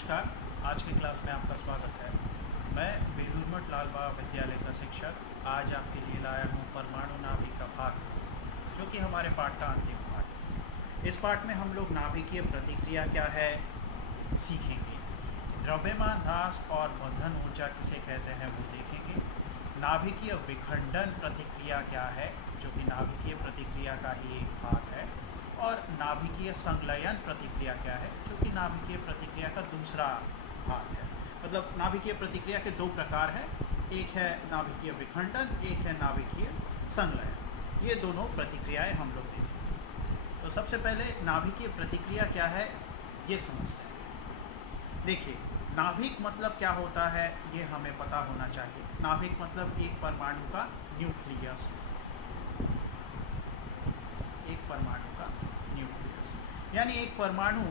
नमस्कार। आज की क्लास में आपका स्वागत है। मैं बेलूर मठ लाल बाबा विद्यालय का शिक्षक आज आपके लिए लाया हूँ परमाणु नाभिक का भाग 2, जो कि हमारे पाठ का अंतिम पाठ है। इस पाठ में हम लोग नाभिकीय प्रतिक्रिया क्या है सीखेंगे, द्रव्यमान ह्रास और बंधन ऊर्जा किसे कहते हैं वो देखेंगे, नाभिकीय विखंडन प्रतिक्रिया क्या है जो कि नाभिकीय प्रतिक्रिया का ही एक भाग है, और नाभिकीय संलयन प्रतिक्रिया क्या है जो कि नाभिकीय प्रतिक्रिया का दूसरा भाग है। मतलब नाभिकीय प्रतिक्रिया के दो प्रकार हैं, एक है नाभिकीय विखंडन, एक है नाभिकीय संलयन। ये दोनों प्रतिक्रियाएं हम लोग देखेंगे। तो सबसे पहले नाभिकीय प्रतिक्रिया क्या है ये समझते हैं। देखिए, नाभिक मतलब क्या होता है ये हमें पता होना चाहिए। नाभिक मतलब एक परमाणु का न्यूक्लियस, एक परमाणु का न्यूक्लियस यानी एक परमाणु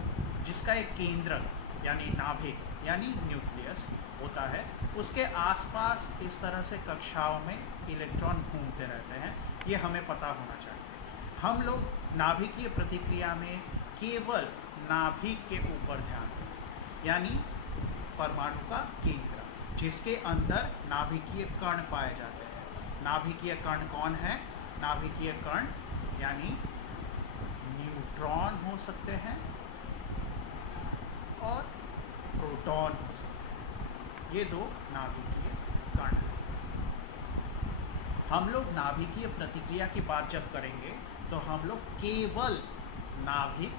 जिसका एक केंद्रक यानी नाभिक यानी न्यूक्लियस होता है, उसके आसपास इस तरह से कक्षाओं में इलेक्ट्रॉन घूमते रहते हैं। ये हमें पता होना चाहिए। हम लोग नाभिकीय प्रतिक्रिया में केवल नाभिक के ऊपर ध्यान दें, यानी परमाणु का केंद्र जिसके अंदर नाभिकीय कण पाए जाते हैं। नाभिकीय कण कौन है? नाभिकीय कण यानी न्यूट्रॉन हो सकते हैं और प्रोटॉन हो सकते हैं। ये दो नाभिकीय कण हैं। हम लोग नाभिकीय प्रतिक्रिया की बात जब करेंगे तो हम लोग केवल नाभिक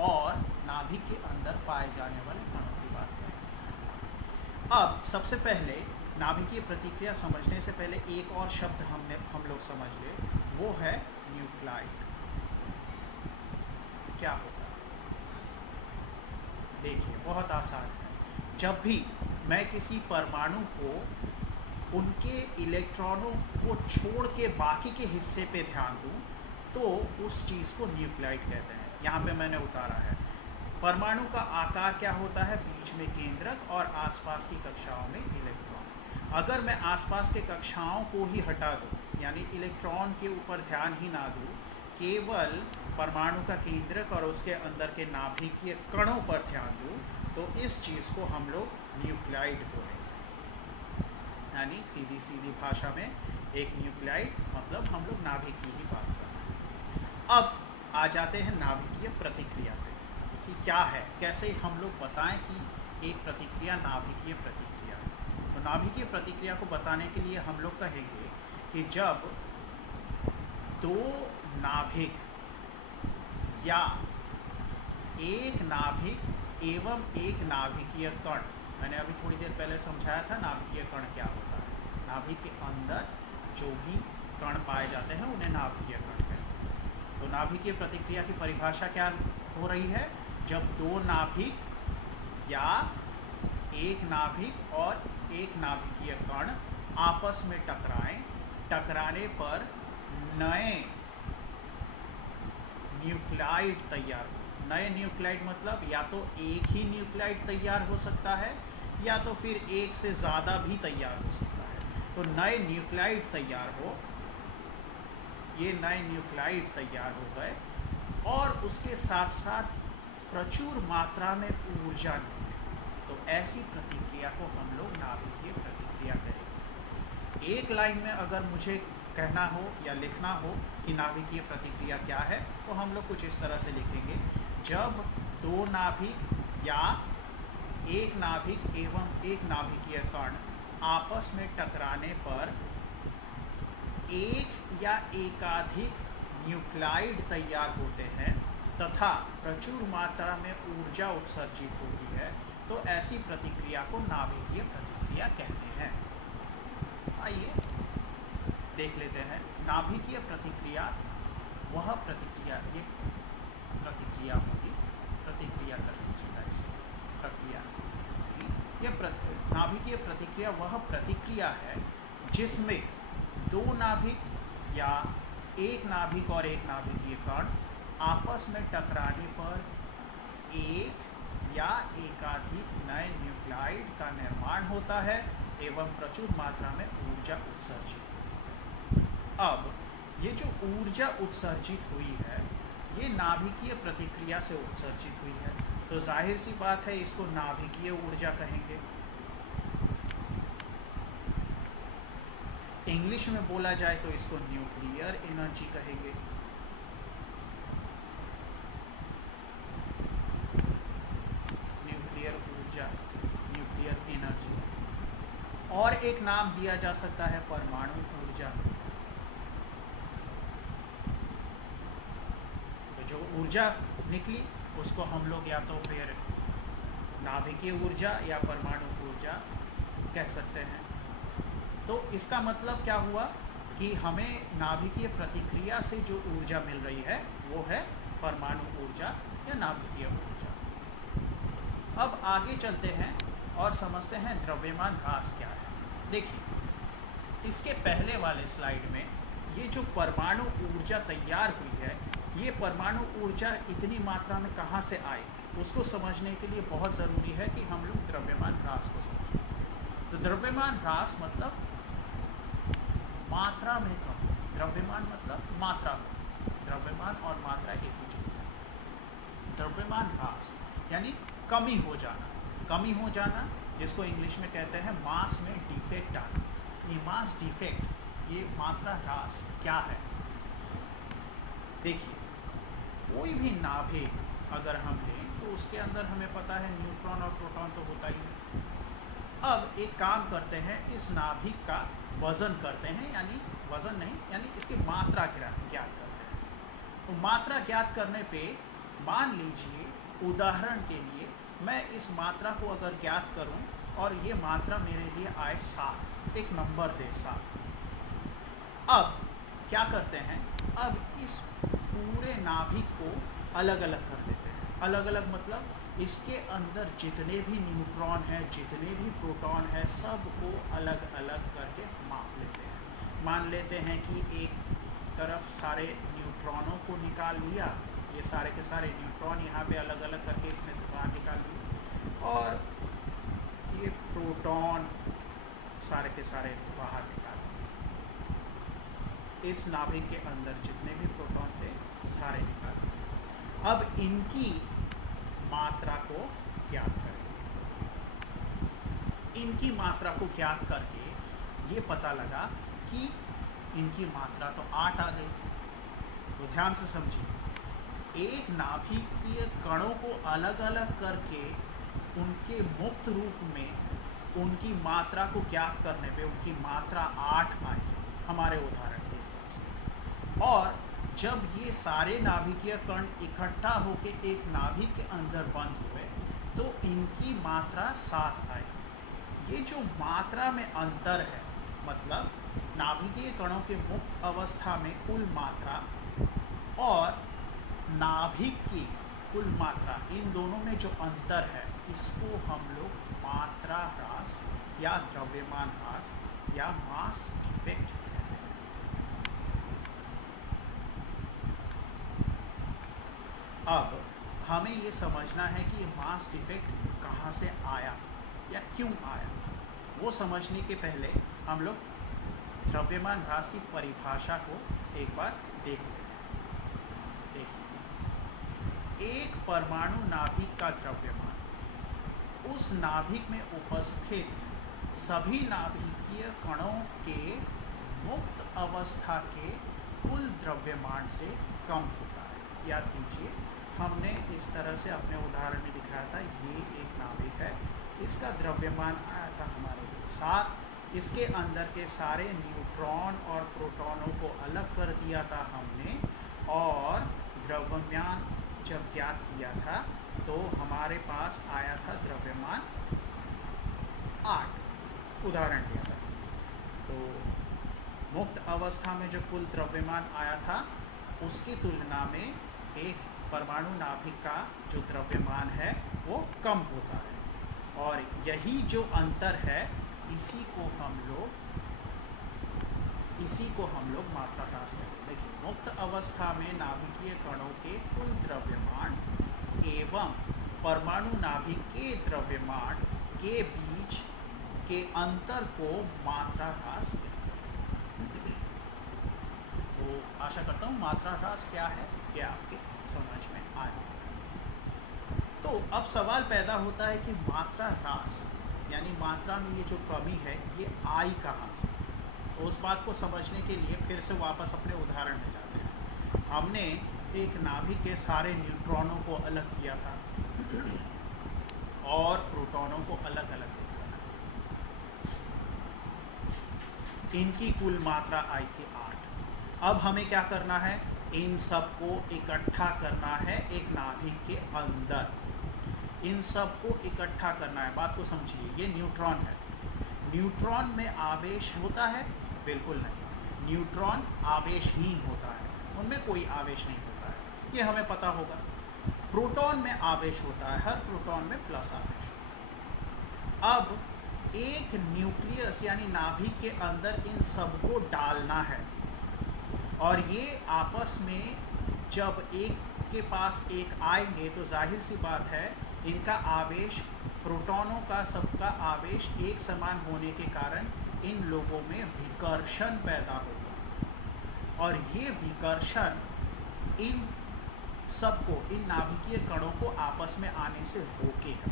और नाभिक के अंदर पाए जाने वाले कणों की बात करेंगे। अब सबसे पहले नाभिकीय प्रतिक्रिया समझने से पहले एक और शब्द हम लोग समझ ले, वो है न्यूक्लाइड। क्या होता है? देखिए, बहुत आसान है। जब भी मैं किसी परमाणु को उनके इलेक्ट्रॉनों को छोड़ के बाकी के हिस्से पे ध्यान दूं तो उस चीज़ को न्यूक्लाइड कहते हैं। यहाँ पे मैंने उतारा है। परमाणु का आकार क्या होता है? बीच में केंद्रक और आसपास की कक्षाओं में इलेक्ट्रॉन। अगर मैं आसपास के कक्षाओं को ही हटा दूं, यानी इलेक्ट्रॉन के ऊपर ध्यान ही ना दूं, केवल परमाणु का केंद्रक और उसके अंदर के नाभिकीय कणों पर ध्यान दूं, तो इस चीज़ को हम लोग न्यूक्लाइड बोलेंगे। यानी सीधी सीधी भाषा में एक न्यूक्लाइड मतलब हम लोग नाभिक की ही बात कर रहे हैं। अब आ जाते हैं नाभिकीय प्रतिक्रिया पे कि क्या है, कैसे हम लोग बताएं कि एक प्रतिक्रिया नाभिकीय प्रतिक्रिया है। तो नाभिकीय प्रतिक्रिया को बताने के लिए हम लोग कहेंगे कि जब दो नाभिक या एक नाभिक एवं एक नाभिकीय कण, मैंने अभी थोड़ी देर पहले समझाया था नाभिकीय कण क्या होता है। नाभिक के अंदर जो भी कण पाए जाते हैं उन्हें नाभिकीय कण कहते हैं। तो नाभिकीय प्रतिक्रिया की परिभाषा क्या हो रही है? जब दो नाभिक या एक नाभिक और एक नाभिकीय कण आपस में टकराएं, टकराने पर नए न्यूक्लाइड तैयार हो। नए न्यूक्लाइड मतलब या तो एक ही न्यूक्लाइड तैयार हो सकता है या तो फिर एक से ज़्यादा भी तैयार हो सकता है। तो नए न्यूक्लाइड तैयार हो, ये नए न्यूक्लाइड तैयार हो गए और उसके साथ साथ प्रचुर मात्रा में ऊर्जा मिले, तो ऐसी प्रतिक्रिया को हम लोग नाभिकीय प्रतिक्रिया कहेंगे। एक लाइन में अगर मुझे कहना हो या लिखना हो कि नाभिकीय प्रतिक्रिया क्या है, तो हम लोग कुछ इस तरह से लिखेंगे। जब दो नाभिक या एक नाभिक एवं एक नाभिकीय कण आपस में टकराने पर एक या एकाधिक न्यूक्लाइड तैयार होते हैं तथा प्रचुर मात्रा में ऊर्जा उत्सर्जित होती है, तो ऐसी प्रतिक्रिया को नाभिकीय प्रतिक्रिया कहते हैं। आइए देख लेते हैं। नाभिकीय प्रतिक्रिया वह प्रतिक्रिया, ये प्रतिक्रिया होगी, प्रतिक्रिया कर लीजिएगा इसको, प्रक्रिया होगी। यह नाभिकीय प्रतिक्रिया वह प्रतिक्रिया है जिसमें दो नाभिक या एक नाभिक और एक नाभिकीय कण आपस में टकराने पर एक या एकाधिक नए न्यूक्लाइड का निर्माण होता है एवं प्रचुर मात्रा में ऊर्जा उत्सर्जित होती है। अब ये जो ऊर्जा उत्सर्जित हुई है, ये नाभिकीय प्रतिक्रिया से उत्सर्जित हुई है। तो जाहिर सी बात है इसको नाभिकीय ऊर्जा कहेंगे। इंग्लिश में बोला जाए तो इसको न्यूक्लियर एनर्जी कहेंगे। न्यूक्लियर ऊर्जा, न्यूक्लियर एनर्जी। और एक नाम दिया जा सकता है परमाणु ऊर्जा। तो जो ऊर्जा निकली उसको हम लोग या तो फिर नाभिकीय ऊर्जा या परमाणु ऊर्जा कह सकते हैं। तो इसका मतलब क्या हुआ कि हमें नाभिकीय प्रतिक्रिया से जो ऊर्जा मिल रही है वो है परमाणु ऊर्जा या नाभिकीय ऊर्जा। अब आगे चलते हैं और समझते हैं द्रव्यमान ह्रास क्या है। देखिए, इसके पहले वाले स्लाइड में ये जो परमाणु ऊर्जा तैयार हुई है, ये परमाणु ऊर्जा इतनी मात्रा में कहाँ से आई, उसको समझने के लिए बहुत ज़रूरी है कि हम लोग द्रव्यमान ह्रास को समझें। तो द्रव्यमान ह्रास मतलब मात्रा में कम। द्रव्यमान मतलब मात्रा में। द्रव्यमान और मात्रा एक ही चीज़ है। द्रव्यमान ह्रास यानी कमी हो जाना। कमी हो जाना जिसको इंग्लिश में कहते हैं मास में डिफेक्ट आना। ये मास डिफेक्ट, ये मात्रा ह्रास क्या है? देखिए, कोई भी नाभिक अगर हम लें तो उसके अंदर हमें पता है न्यूट्रॉन और प्रोटॉन तो होता ही है। अब एक काम करते हैं, इस नाभिक का वज़न करते हैं, यानी वज़न नहीं, यानी इसकी मात्रा ज्ञात करते हैं। तो मात्रा ज्ञात करने पे मान लीजिए उदाहरण के लिए मैं इस मात्रा को अगर ज्ञात करूं और ये मात्रा मेरे लिए आए 7, एक नंबर दे 7। अब क्या करते हैं, अब इस पूरे नाभिक को अलग अलग कर देते हैं। अलग अलग मतलब इसके अंदर जितने भी न्यूट्रॉन हैं, जितने भी प्रोटॉन हैं, सबको अलग अलग करके माप लेते हैं। मान लेते हैं कि एक तरफ सारे न्यूट्रॉनों को निकाल लिया, ये सारे के सारे न्यूट्रॉन यहाँ पे अलग अलग करके इसमें से बाहर निकाल लिए, और ये प्रोटॉन सारे के सारे बाहर निकाल लिए। इस नाभिक के अंदर जितने भी प्रोटॉन थे सारे निकाल लिए। अब इनकी मात्रा को ज्ञात करेंगे। इनकी मात्रा को ज्ञात करके ये पता लगा कि इनकी मात्रा तो 8 आ गई। तो ध्यान से समझिए, एक नाभिकीय कणों को अलग अलग करके उनके मुक्त रूप में उनकी मात्रा को ज्ञात करने पे उनकी मात्रा 8 आई हमारे उदाहरण के हिसाब से। और जब ये सारे नाभिकीय कण इकट्ठा होके एक नाभिक के अंदर बंद हुए तो इनकी मात्रा 7 आई। ये जो मात्रा में अंतर है, मतलब नाभिकीय कणों के मुक्त अवस्था में कुल मात्रा और नाभिक की कुल मात्रा, इन दोनों में जो अंतर है इसको हम लोग मात्रा ह्रास या द्रव्यमान ह्रास या मास डिफेक्ट कहते हैं। अब हमें ये समझना है कि ये मास डिफेक्ट कहाँ से आया या क्यों आया। वो समझने के पहले हम लोग द्रव्यमान ह्रास की परिभाषा को एक बार देख लेते हैं। देखिए, एक परमाणु नाभिक का द्रव्यमान उस नाभिक में उपस्थित सभी नाभिकीय कणों के मुक्त अवस्था के कुल द्रव्यमान से कम होता है। याद कीजिए, हमने इस तरह से अपने उदाहरण में दिखाया था, ये एक नाभिक है, इसका द्रव्यमान आया था हमारे साथ। इसके अंदर के सारे न्यूट्रॉन और प्रोटॉनों को अलग कर दिया था हमने, और द्रव्यमान जब ज्ञात किया था तो हमारे पास आया था द्रव्यमान 8, उदाहरण दिया था। तो मुक्त अवस्था में जो कुल द्रव्यमान आया था उसकी तुलना में एक परमाणु नाभिक का जो द्रव्यमान है वो कम होता है, और यही जो अंतर है इसी को हम लोग मात्रा ह्रास कहते हैं। देखिए, मुक्त अवस्था में नाभिकीय कणों के कुल द्रव्यमान एवं परमाणु नाभिक के द्रव्यमान के बीच के अंतर को मात्रा ह्रास कहते हैं। तो आशा करता हूँ मात्रा ह्रास क्या है, क्या आपके समझ में आया। तो अब सवाल पैदा होता है कि मात्रा ह्रास यानी मात्रा में ये जो कमी है ये आई कहाँ से। तो उस बात को समझने के लिए फिर से वापस अपने उदाहरण में जाते हैं। हमने एक नाभिक के सारे न्यूट्रॉनों को अलग किया था और प्रोटॉनों को अलग अलग देखा था। इनकी कुल मात्रा आई थी 8। अब हमें क्या करना है, इन सबको इकट्ठा करना है एक नाभिक के अंदर। इन सबको इकट्ठा करना है। बात को समझिए, ये न्यूट्रॉन है। न्यूट्रॉन में आवेश होता है? बिल्कुल नहीं। न्यूट्रॉन आवेशहीन होता है, उनमें कोई आवेश नहीं होता है, ये हमें पता होगा। प्रोटॉन में आवेश होता है, हर प्रोटॉन में प्लस आवेश होता है। अब एक न्यूक्लियस यानी नाभिक के अंदर इन सबको डालना है और ये आपस में जब एक के पास एक आएंगे तो जाहिर सी बात है इनका आवेश, प्रोटॉनों का सबका आवेश एक समान होने के कारण इन लोगों में विकर्षण पैदा होगा और ये विकर्षण इन सबको, इन नाभिकीय कणों को आपस में आने से रोकेगा।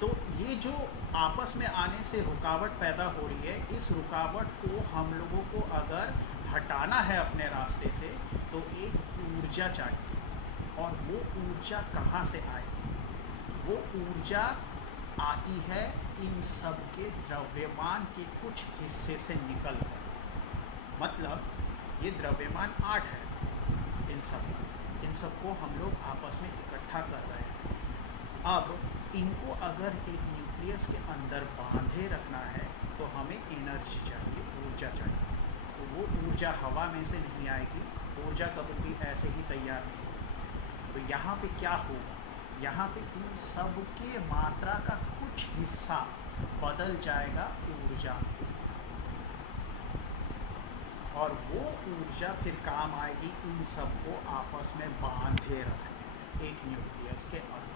तो ये जो आपस में आने से रुकावट पैदा हो रही है, इस रुकावट को हम लोगों को अगर हटाना है अपने रास्ते से तो एक ऊर्जा चाहिए। और वो ऊर्जा कहाँ से आएगी? वो ऊर्जा आती है इन सब के द्रव्यमान के कुछ हिस्से से निकल कर। मतलब ये द्रव्यमान 8 है इन सबको हम लोग आपस में इकट्ठा कर रहे हैं। अब इनको अगर एक न्यूक्लियस के अंदर बांधे रखना है तो हमें एनर्जी चाहिए, ऊर्जा चाहिए। तो वो ऊर्जा हवा में से नहीं आएगी, ऊर्जा कभी भी ऐसे ही तैयार नहीं होती। तो यहाँ पे क्या होगा, यहाँ पे इन सब के मात्रा का कुछ हिस्सा बदल जाएगा ऊर्जा, और वो ऊर्जा फिर काम आएगी इन सबको आपस में बांधे रखने एक न्यूक्लियस के अंदर।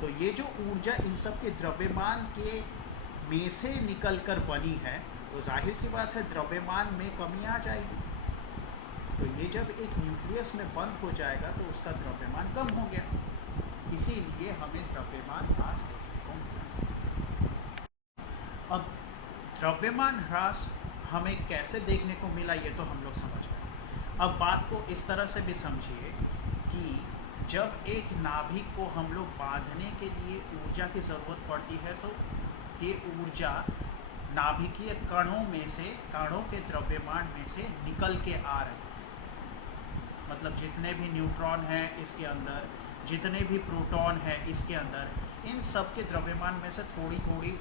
तो ये जो ऊर्जा इन सब के द्रव्यमान के में से निकलकर बनी है, तो जाहिर सी बात है द्रव्यमान में कमी आ जाएगी। तो ये जब एक न्यूक्लियस में बंद हो जाएगा तो उसका द्रव्यमान कम हो गया, इसीलिए हमें द्रव्यमान ह्रास देखने को मिला। अब द्रव्यमान ह्रास हमें कैसे देखने को मिला ये तो हम लोग समझ गए। अब बात को इस तरह से भी समझिए कि जब एक नाभिक को हम लोग बांधने के लिए ऊर्जा की ज़रूरत पड़ती है तो ये ऊर्जा नाभिकीय कणों में से, कणों के द्रव्यमान में से निकल के आ रही है। मतलब जितने भी न्यूट्रॉन हैं इसके अंदर, जितने भी प्रोटॉन हैं इसके अंदर, इन सब के द्रव्यमान में से थोड़ी थोड़ी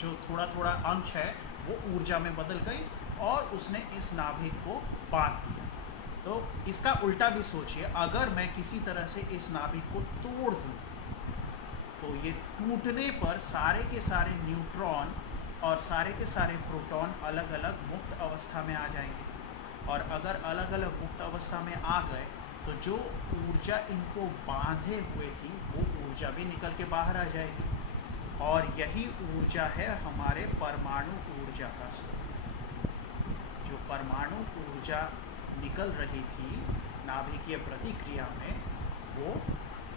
जो थोड़ा थोड़ा अंश है वो ऊर्जा में बदल गई और उसने इस नाभिक को बांध दिया। तो इसका उल्टा भी सोचिए, अगर मैं किसी तरह से इस नाभिक को तोड़ दूं तो ये टूटने पर सारे के सारे न्यूट्रॉन और सारे के सारे प्रोटॉन अलग अलग मुक्त अवस्था में आ जाएंगे। और अगर अलग अलग मुक्त अवस्था में आ गए तो जो ऊर्जा इनको बांधे हुए थी वो ऊर्जा भी निकल के बाहर आ जाएगी। और यही ऊर्जा है हमारे परमाणु ऊर्जा का स्रोत। जो परमाणु ऊर्जा निकल रही थी नाभिकीय प्रतिक्रिया में, वो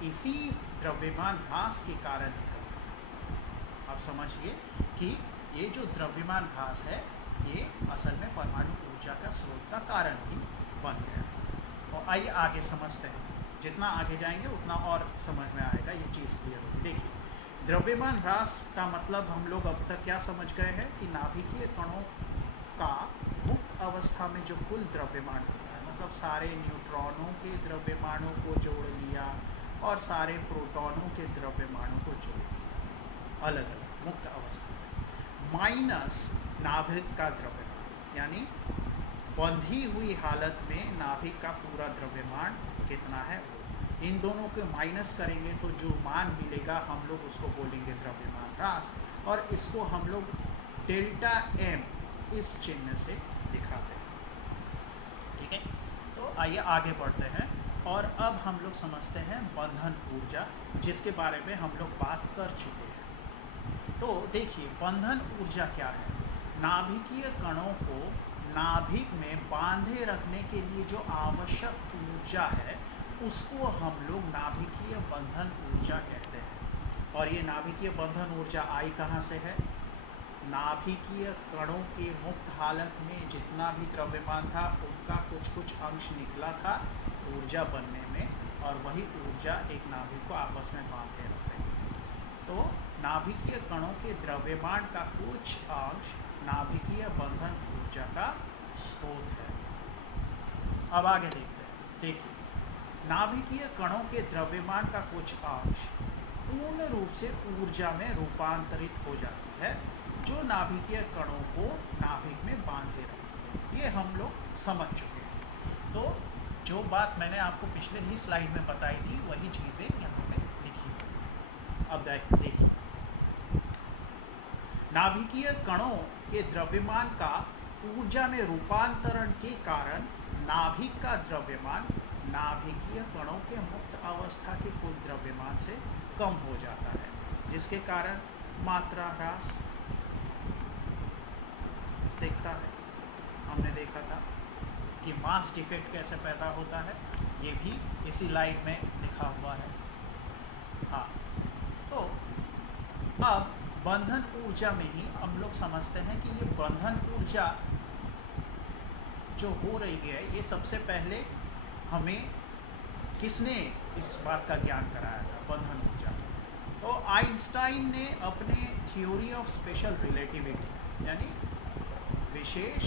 इसी द्रव्यमान ह्रास के कारण निकल रही। आप समझिए कि ये जो द्रव्यमान ह्रास है ये असल में परमाणु ऊर्जा का स्रोत का कारण ही बन गया। और आइए आगे समझते हैं, जितना आगे जाएंगे उतना और समझ में आएगा, ये चीज़ क्लियर होगी। देखिए, द्रव्यमान ह्रास का मतलब हम लोग अब तक क्या समझ गए हैं कि नाभिकीय कणों का मुक्त अवस्था में जो कुल द्रव्यमान होता है, मतलब सारे न्यूट्रॉनों के द्रव्यमानों को जोड़ लिया और सारे प्रोटॉनों के द्रव्यमानों को जोड़ लिया अलग अलग मुक्त अवस्था में, माइनस नाभिक का द्रव्यमान, यानी बंधी हुई हालत में नाभिक का पूरा द्रव्यमान कितना है वो, इन दोनों को माइनस करेंगे तो जो मान मिलेगा हम लोग उसको बोलेंगे द्रव्यमान ह्रास। और इसको हम लोग डेल्टा एम इस चिन्ह से दिखाते हैं। ठीक है, तो आइए आगे बढ़ते हैं और अब हम लोग समझते हैं बंधन ऊर्जा, जिसके बारे में हम लोग बात कर चुके हैं। तो देखिए, बंधन ऊर्जा क्या है? नाभिकीय कणों को नाभिक में बांधे रखने के लिए जो आवश्यक ऊर्जा है उसको हम लोग नाभिकीय बंधन ऊर्जा कहते हैं। और ये नाभिकीय बंधन ऊर्जा आई कहाँ से है? नाभिकीय कणों के मुक्त हालत में जितना भी द्रव्यमान था उनका कुछ कुछ अंश निकला था ऊर्जा बनने में, और वही ऊर्जा एक नाभिक को आपस में बांधे रख रही है। तो नाभिकीय कणों के द्रव्यमान का कुछ अंश नाभिकीय बंधन ऊर्जा का स्रोत है। अब आगे देखते हैं। देखिए, नाभिकीय कणों के द्रव्यमान का कुछ अंश पूर्ण रूप से ऊर्जा में रूपांतरित हो जाती है, जो नाभिकीय कणों को नाभिक में बांधे रखती है। ये हम लोग समझ चुके हैं। तो जो बात मैंने आपको पिछले ही स्लाइड में बताई थी वही चीज़ें यहाँ पे लिखी हुई। अब देखिए, नाभिकीय कणों के द्रव्यमान का ऊर्जा में रूपांतरण के कारण नाभिक का द्रव्यमान नाभिकीय कणों के मुक्त अवस्था के कुल द्रव्यमान से कम हो जाता है, जिसके कारण मात्रा ह्रास दिखता है। हमने देखा था कि मास डिफेक्ट कैसे पैदा होता है, ये भी इसी लाइन में लिखा हुआ है। हाँ, तो अब बंधन ऊर्जा में ही हम लोग समझते हैं कि ये बंधन ऊर्जा जो हो रही है, ये सबसे पहले हमें किसने इस बात का ज्ञान कराया था, बंधन ऊर्जा? तो आइंस्टाइन ने अपने थ्योरी ऑफ स्पेशल रिलेटिविटी यानी विशेष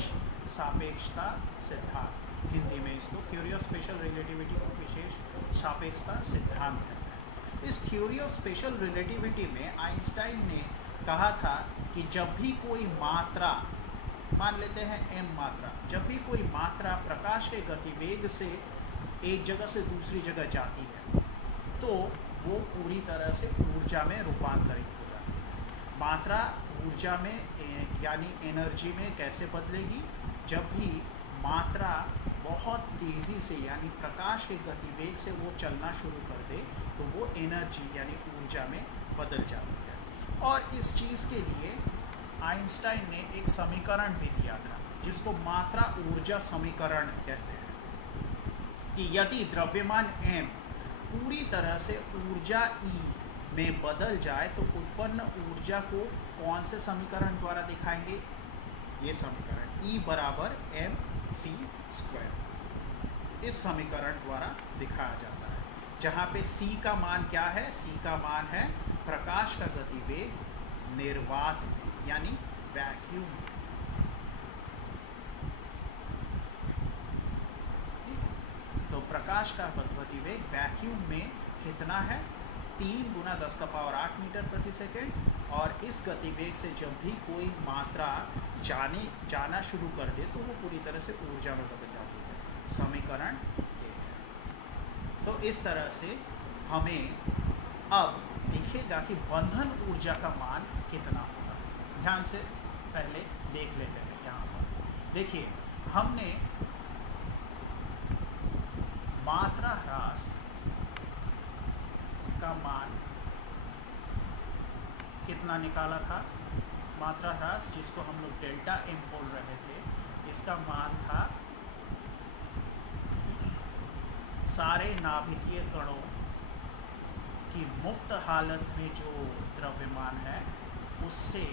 सापेक्षता सिद्धांत, हिंदी में इसको थ्योरी ऑफ स्पेशल रिलेटिविटी को विशेष सापेक्षता सिद्धांत कहते हैं। इस थ्योरी ऑफ स्पेशल रिलेटिविटी में आइंस्टाइन ने कहा था कि जब भी कोई मात्रा, मान लेते हैं m मात्रा, जब भी कोई मात्रा प्रकाश के गतिवेग से एक जगह से दूसरी जगह जाती है तो वो पूरी तरह से ऊर्जा में रूपांतरित हो जाती है। मात्रा ऊर्जा में यानी एनर्जी में कैसे बदलेगी? जब भी मात्रा बहुत तेज़ी से यानी प्रकाश के गतिवेग से वो चलना शुरू कर दे तो वो एनर्जी यानी ऊर्जा में बदल जाती है। और इस चीज़ के लिए आइंस्टाइन ने एक समीकरण भी दिया था जिसको मात्रा ऊर्जा समीकरण कहते हैं, कि यदि द्रव्यमान m पूरी तरह से ऊर्जा E में बदल जाए तो उत्पन्न ऊर्जा को कौन से समीकरण द्वारा दिखाएंगे? ये समीकरण E बराबर mc², इस समीकरण द्वारा दिखाया जाता है, जहाँ पे c का मान क्या है? c का मान है प्रकाश का गतिवेग निर्वात में यानी वैक्यूम। तो प्रकाश का गतिवेग वैक्यूम में कितना है? 3 × 10⁸ मीटर प्रति सेकेंड। और इस गतिवेग से जब भी कोई मात्रा जाना शुरू कर दे तो वो पूरी तरह से ऊर्जा में बदल जाती है। समीकरण ये है। तो इस तरह से हमें अब दिखेगा कि बंधन ऊर्जा का मान कितना होगा। ध्यान से पहले देख लेते हैं। यहाँ पर देखिए, हमने मात्रा ह्रास का मान कितना निकाला था? मात्रा ह्रास जिसको हम लोग डेल्टा m बोल रहे थे, इसका मान था सारे नाभिकीय कणों की मुक्त हालत में जो द्रव्यमान है उससे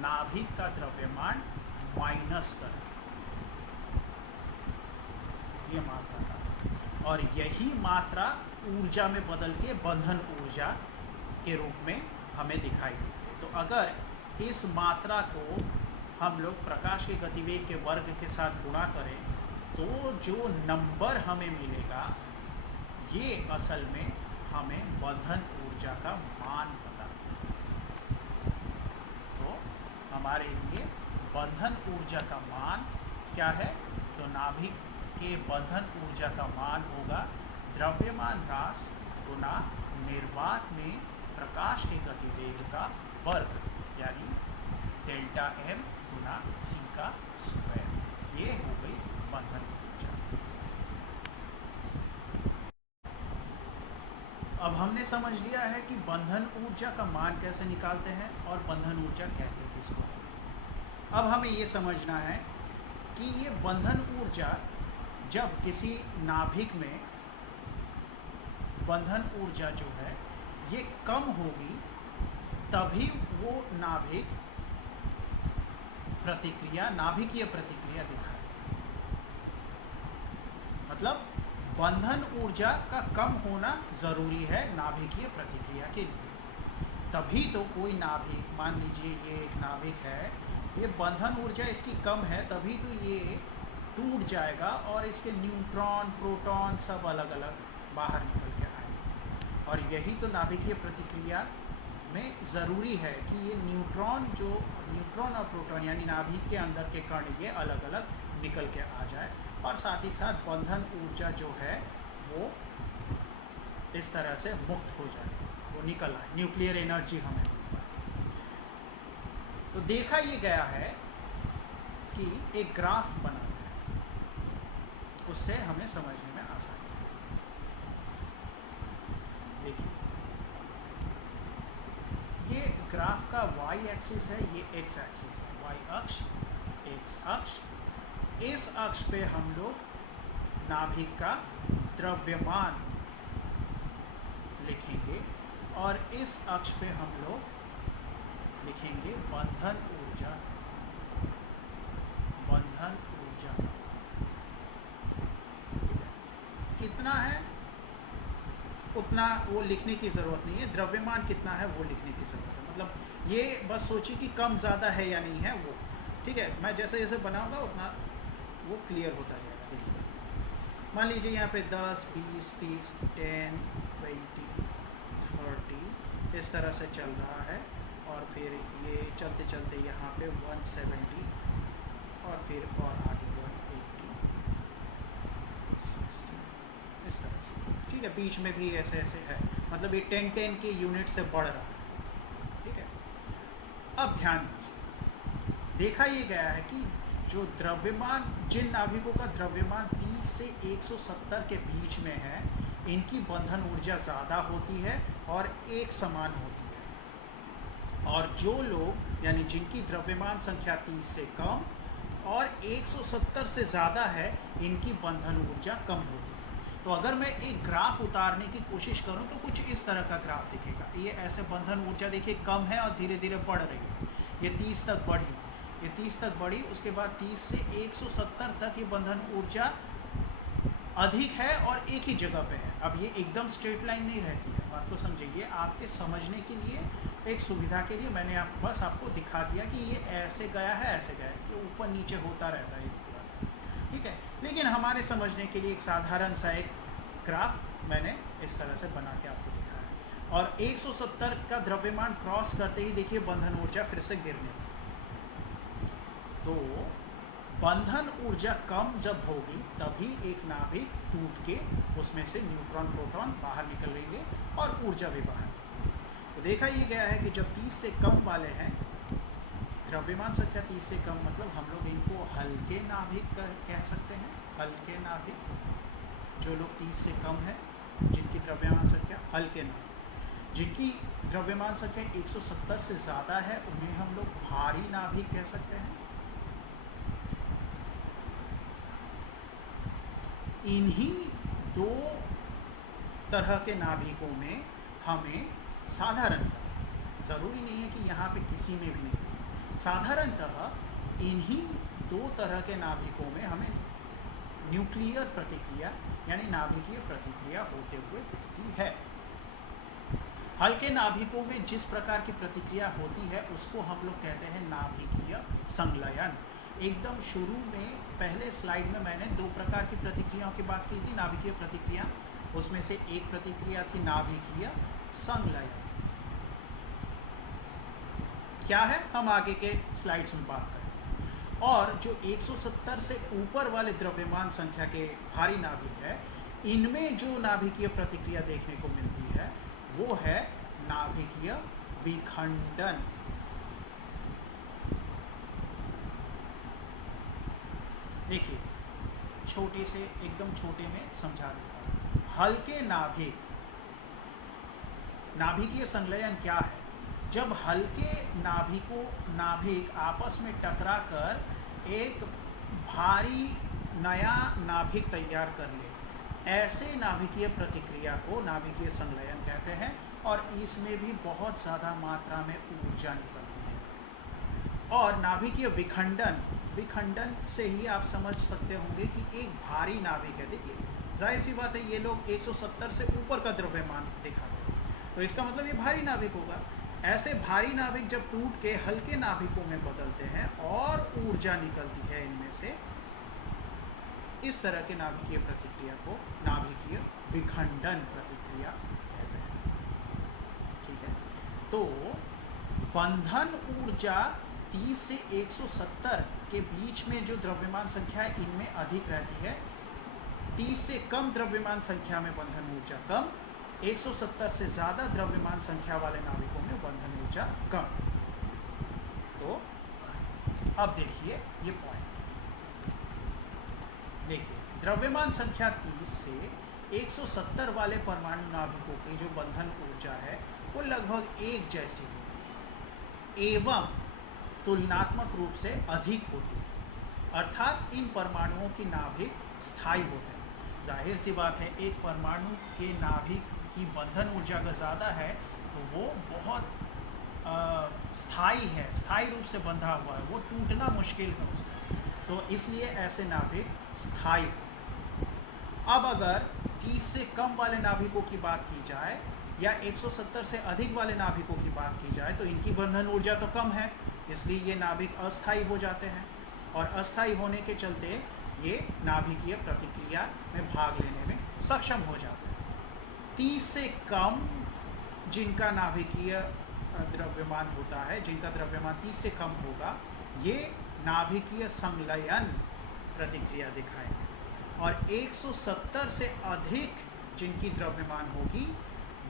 नाभिक का द्रव्यमान माइनस कर, ये मात्रा ह्रास। और यही मात्रा ऊर्जा में बदल के बंधन ऊर्जा के रूप में हमें दिखाई देती है। तो अगर इस मात्रा को हम लोग प्रकाश के गतिवेग के वर्ग के साथ गुणा करें तो जो नंबर हमें मिलेगा ये असल में हमें बंधन ऊर्जा का मान बता। तो हमारे लिए बंधन ऊर्जा का मान क्या है? तो नाभिक के बंधन ऊर्जा का मान होगा द्रव्यमान ह्रास गुना निर्वात में प्रकाश के गतिवेग का वर्ग यानी डेल्टा m गुना c का स्क्वायर। ये हो गई बंधन ऊर्जा। अब हमने समझ लिया है कि बंधन ऊर्जा का मान कैसे निकालते हैं और बंधन ऊर्जा कहते किसको है। अब हमें ये समझना है कि ये बंधन ऊर्जा जब किसी नाभिक में बंधन ऊर्जा जो है ये कम होगी, तभी वो नाभिकीय प्रतिक्रिया दिखाए। मतलब बंधन ऊर्जा का कम होना ज़रूरी है नाभिकीय प्रतिक्रिया के लिए, तभी तो कोई नाभिक, मान लीजिए ये एक नाभिक है, ये बंधन ऊर्जा इसकी कम है, तभी तो ये टूट जाएगा और इसके न्यूट्रॉन प्रोटॉन सब अलग अलग बाहर निकल के आएंगे। और यही तो नाभिकीय प्रतिक्रिया में ज़रूरी है कि ये न्यूट्रॉन और प्रोटॉन यानी नाभिक के अंदर के कण ये अलग अलग निकल के आ जाए, और साथ ही साथ बंधन ऊर्जा जो है वो इस तरह से मुक्त हो जाए, वो निकल आए, न्यूक्लियर एनर्जी हमें मिल पाए। तो देखा ये गया है कि एक ग्राफ बनाते हैं, उससे हमें समझने में आसानी है। देखिए ये ग्राफ का y एक्सिस है, ये x एक्सिस है, y अक्ष x अक्ष। इस अक्ष पे हम लोग नाभिक का द्रव्यमान लिखेंगे और इस अक्ष पे हम लोग लिखेंगे बंधन ऊर्जा। कितना है उतना वो लिखने की ज़रूरत नहीं है, द्रव्यमान कितना है वो लिखने की ज़रूरत है। मतलब ये बस सोचिए कि कम ज़्यादा है या नहीं है वो, ठीक है। मैं जैसे जैसे बनाऊंगा उतना वो क्लियर होता जाएगा। देखिए मान लीजिए यहाँ पे 10, 20, 30, 10, 20, 30 इस तरह से चल रहा है, और फिर ये चलते चलते यहाँ पे 170 और फिर और आगे 180, 60 इस तरह से, ठीक है। बीच में भी ऐसे ऐसे है, मतलब ये 10-10 के यूनिट से बढ़ रहा है, ठीक है। अब ध्यान दीजिए, देखा ये गया है कि जो द्रव्यमान, जिन नाभिकों का द्रव्यमान 30 से 170 के बीच में है, इनकी बंधन ऊर्जा ज़्यादा होती है और एक समान होती है। और जो लोग यानी जिनकी द्रव्यमान संख्या 30 से कम और 170 से ज़्यादा है, इनकी बंधन ऊर्जा कम होती है। तो अगर मैं एक ग्राफ उतारने की कोशिश करूं तो कुछ इस तरह का ग्राफ दिखेगा। ये ऐसे बंधन ऊर्जा देखिए कम है और धीरे धीरे बढ़ रही है। ये 30 तक बढ़ी, ये 30 तक बढ़ी, उसके बाद 30 से 170 तक ये बंधन ऊर्जा अधिक है और एक ही जगह पे है। अब ये एकदम स्ट्रेट लाइन नहीं रहती है, बात को समझिए। आपके समझने के लिए, एक सुविधा के लिए मैंने बस आपको दिखा दिया कि ये ऐसे गया है, ऐसे गया है, ये ऊपर नीचे होता रहता है पूरा, ठीक है। लेकिन हमारे समझने के लिए एक साधारण सा एक ग्राफ मैंने इस तरह से बना के आपको दिखाया। और 170 का द्रव्यमान क्रॉस करते ही देखिए बंधन ऊर्जा फिर से गिरने लगी। तो बंधन ऊर्जा कम जब होगी तभी एक नाभिक टूट के उसमें से न्यूट्रॉन प्रोटॉन बाहर निकलेंगे और ऊर्जा भी बाहर। तो देखा ये गया है कि जब 30 से कम वाले हैं, द्रव्यमान संख्या 30 से कम, मतलब हम लोग इनको हल्के नाभिक कह सकते हैं। हल्के नाभिक जो लोग 30 से कम है, जिनकी द्रव्यमान संख्या, हल्के नाभिक जिनकी द्रव्यमान संख्या 170 से ज़्यादा है, उन्हें हम लोग भारी नाभिक कह सकते हैं। इन्हीं दो तरह के नाभिकों में हमें साधारणतः, ज़रूरी नहीं है कि यहाँ पे किसी में भी नहीं, साधारणतः इन्हीं दो तरह के नाभिकों में हमें न्यूक्लियर प्रतिक्रिया यानी नाभिकीय प्रतिक्रिया होते हुए दिखती है। हल्के नाभिकों में जिस प्रकार की प्रतिक्रिया होती है उसको हम लोग कहते हैं नाभिकीय संलयन। एकदम शुरू में पहले स्लाइड में मैंने दो प्रकार की प्रतिक्रियाओं की बात की थी, नाभिकीय प्रतिक्रिया, उसमें से एक प्रतिक्रिया थी नाभिकीय संलयन। क्या है हम आगे के स्लाइड्स में बात करें। और जो 170 से ऊपर वाले द्रव्यमान संख्या के भारी नाभिक है, इनमें जो नाभिकीय प्रतिक्रिया देखने को मिलती है वो है नाभिकीय विखंडन। देखिए छोटे से एकदम छोटे में समझा देता हूँ। हल्के नाभिक, नाभिकीय संलयन क्या है? जब हल्के नाभिक आपस में टकराकर एक भारी नया नाभिक तैयार कर ले, ऐसे नाभिकीय प्रतिक्रिया को नाभिकीय संलयन कहते हैं और इसमें भी बहुत ज़्यादा मात्रा में ऊर्जा निकलती है। और नाभिकीय विखंडन, विखंडन से ही आप समझ सकते होंगे कि एक भारी नाभिक है। देखिए जाहिर सी बात है ये लोग 170 से ऊपर का द्रव्यमान दिखाते हैं, तो इसका मतलब ये भारी नाभिक होगा। ऐसे भारी नाभिक जब टूट के हल्के नाभिकों में बदलते हैं और ऊर्जा निकलती है इनमें से, इस तरह के नाभिकीय प्रतिक्रिया को नाभिकीय विखंडन प्रतिक्रिया कहते हैं। ठीक है, तो बंधन ऊर्जा 30 से 170 के बीच में जो द्रव्यमान संख्या है इनमें अधिक रहती है। 30 से कम द्रव्यमान संख्या में बंधन ऊर्जा कम, 170 से ज़्यादा द्रव्यमान संख्या वाले नाभिकों में बंधन ऊर्जा कम। तो अब देखिए ये पॉइंट, देखिए द्रव्यमान संख्या 30 से 170 वाले परमाणु नाभिकों की जो बंधन ऊर्जा है वो लगभग एक जैसी होती है एवं तुलनात्मक रूप से अधिक होती है। अर्थात इन परमाणुओं की नाभिक स्थायी होते हैं। जाहिर सी बात है एक परमाणु के नाभिक की बंधन ऊर्जा अगर ज़्यादा है तो वो बहुत स्थायी है, स्थायी रूप से बंधा हुआ है, वो टूटना मुश्किल है उसका, तो इसलिए ऐसे नाभिक स्थायी होते हैं। अब अगर 30 से कम वाले नाभिकों की बात की जाए या 170 से अधिक वाले नाभिकों की बात की जाए तो इनकी बंधन ऊर्जा तो कम है, इसलिए ये नाभिक अस्थायी हो जाते हैं और अस्थायी होने के चलते ये नाभिकीय प्रतिक्रिया में भाग लेने में सक्षम हो जाते हैं। 30 से कम जिनका नाभिकीय द्रव्यमान होता है, जिनका द्रव्यमान 30 से कम होगा, ये नाभिकीय संलयन प्रतिक्रिया दिखाएंगे और 170 से अधिक जिनकी द्रव्यमान होगी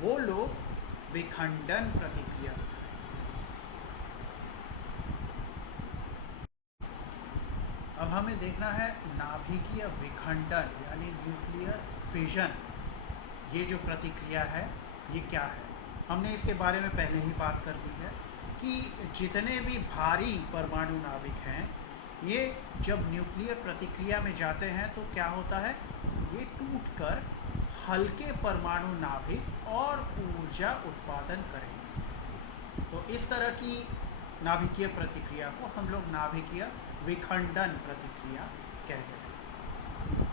वो लोग विखंडन प्रतिक्रिया दिखाएंगे। अब हमें देखना है नाभिकीय विखंडन यानी न्यूक्लियर फिजन, ये जो प्रतिक्रिया है ये क्या है। हमने इसके बारे में पहले ही बात कर ली है कि जितने भी भारी परमाणु नाभिक हैं ये जब न्यूक्लियर प्रतिक्रिया में जाते हैं तो क्या होता है, ये टूटकर हल्के परमाणु नाभिक और ऊर्जा उत्पादन करेंगे। तो इस तरह की नाभिकीय प्रतिक्रिया को हम लोग नाभिकीय विखंडन प्रतिक्रिया कहते हैं।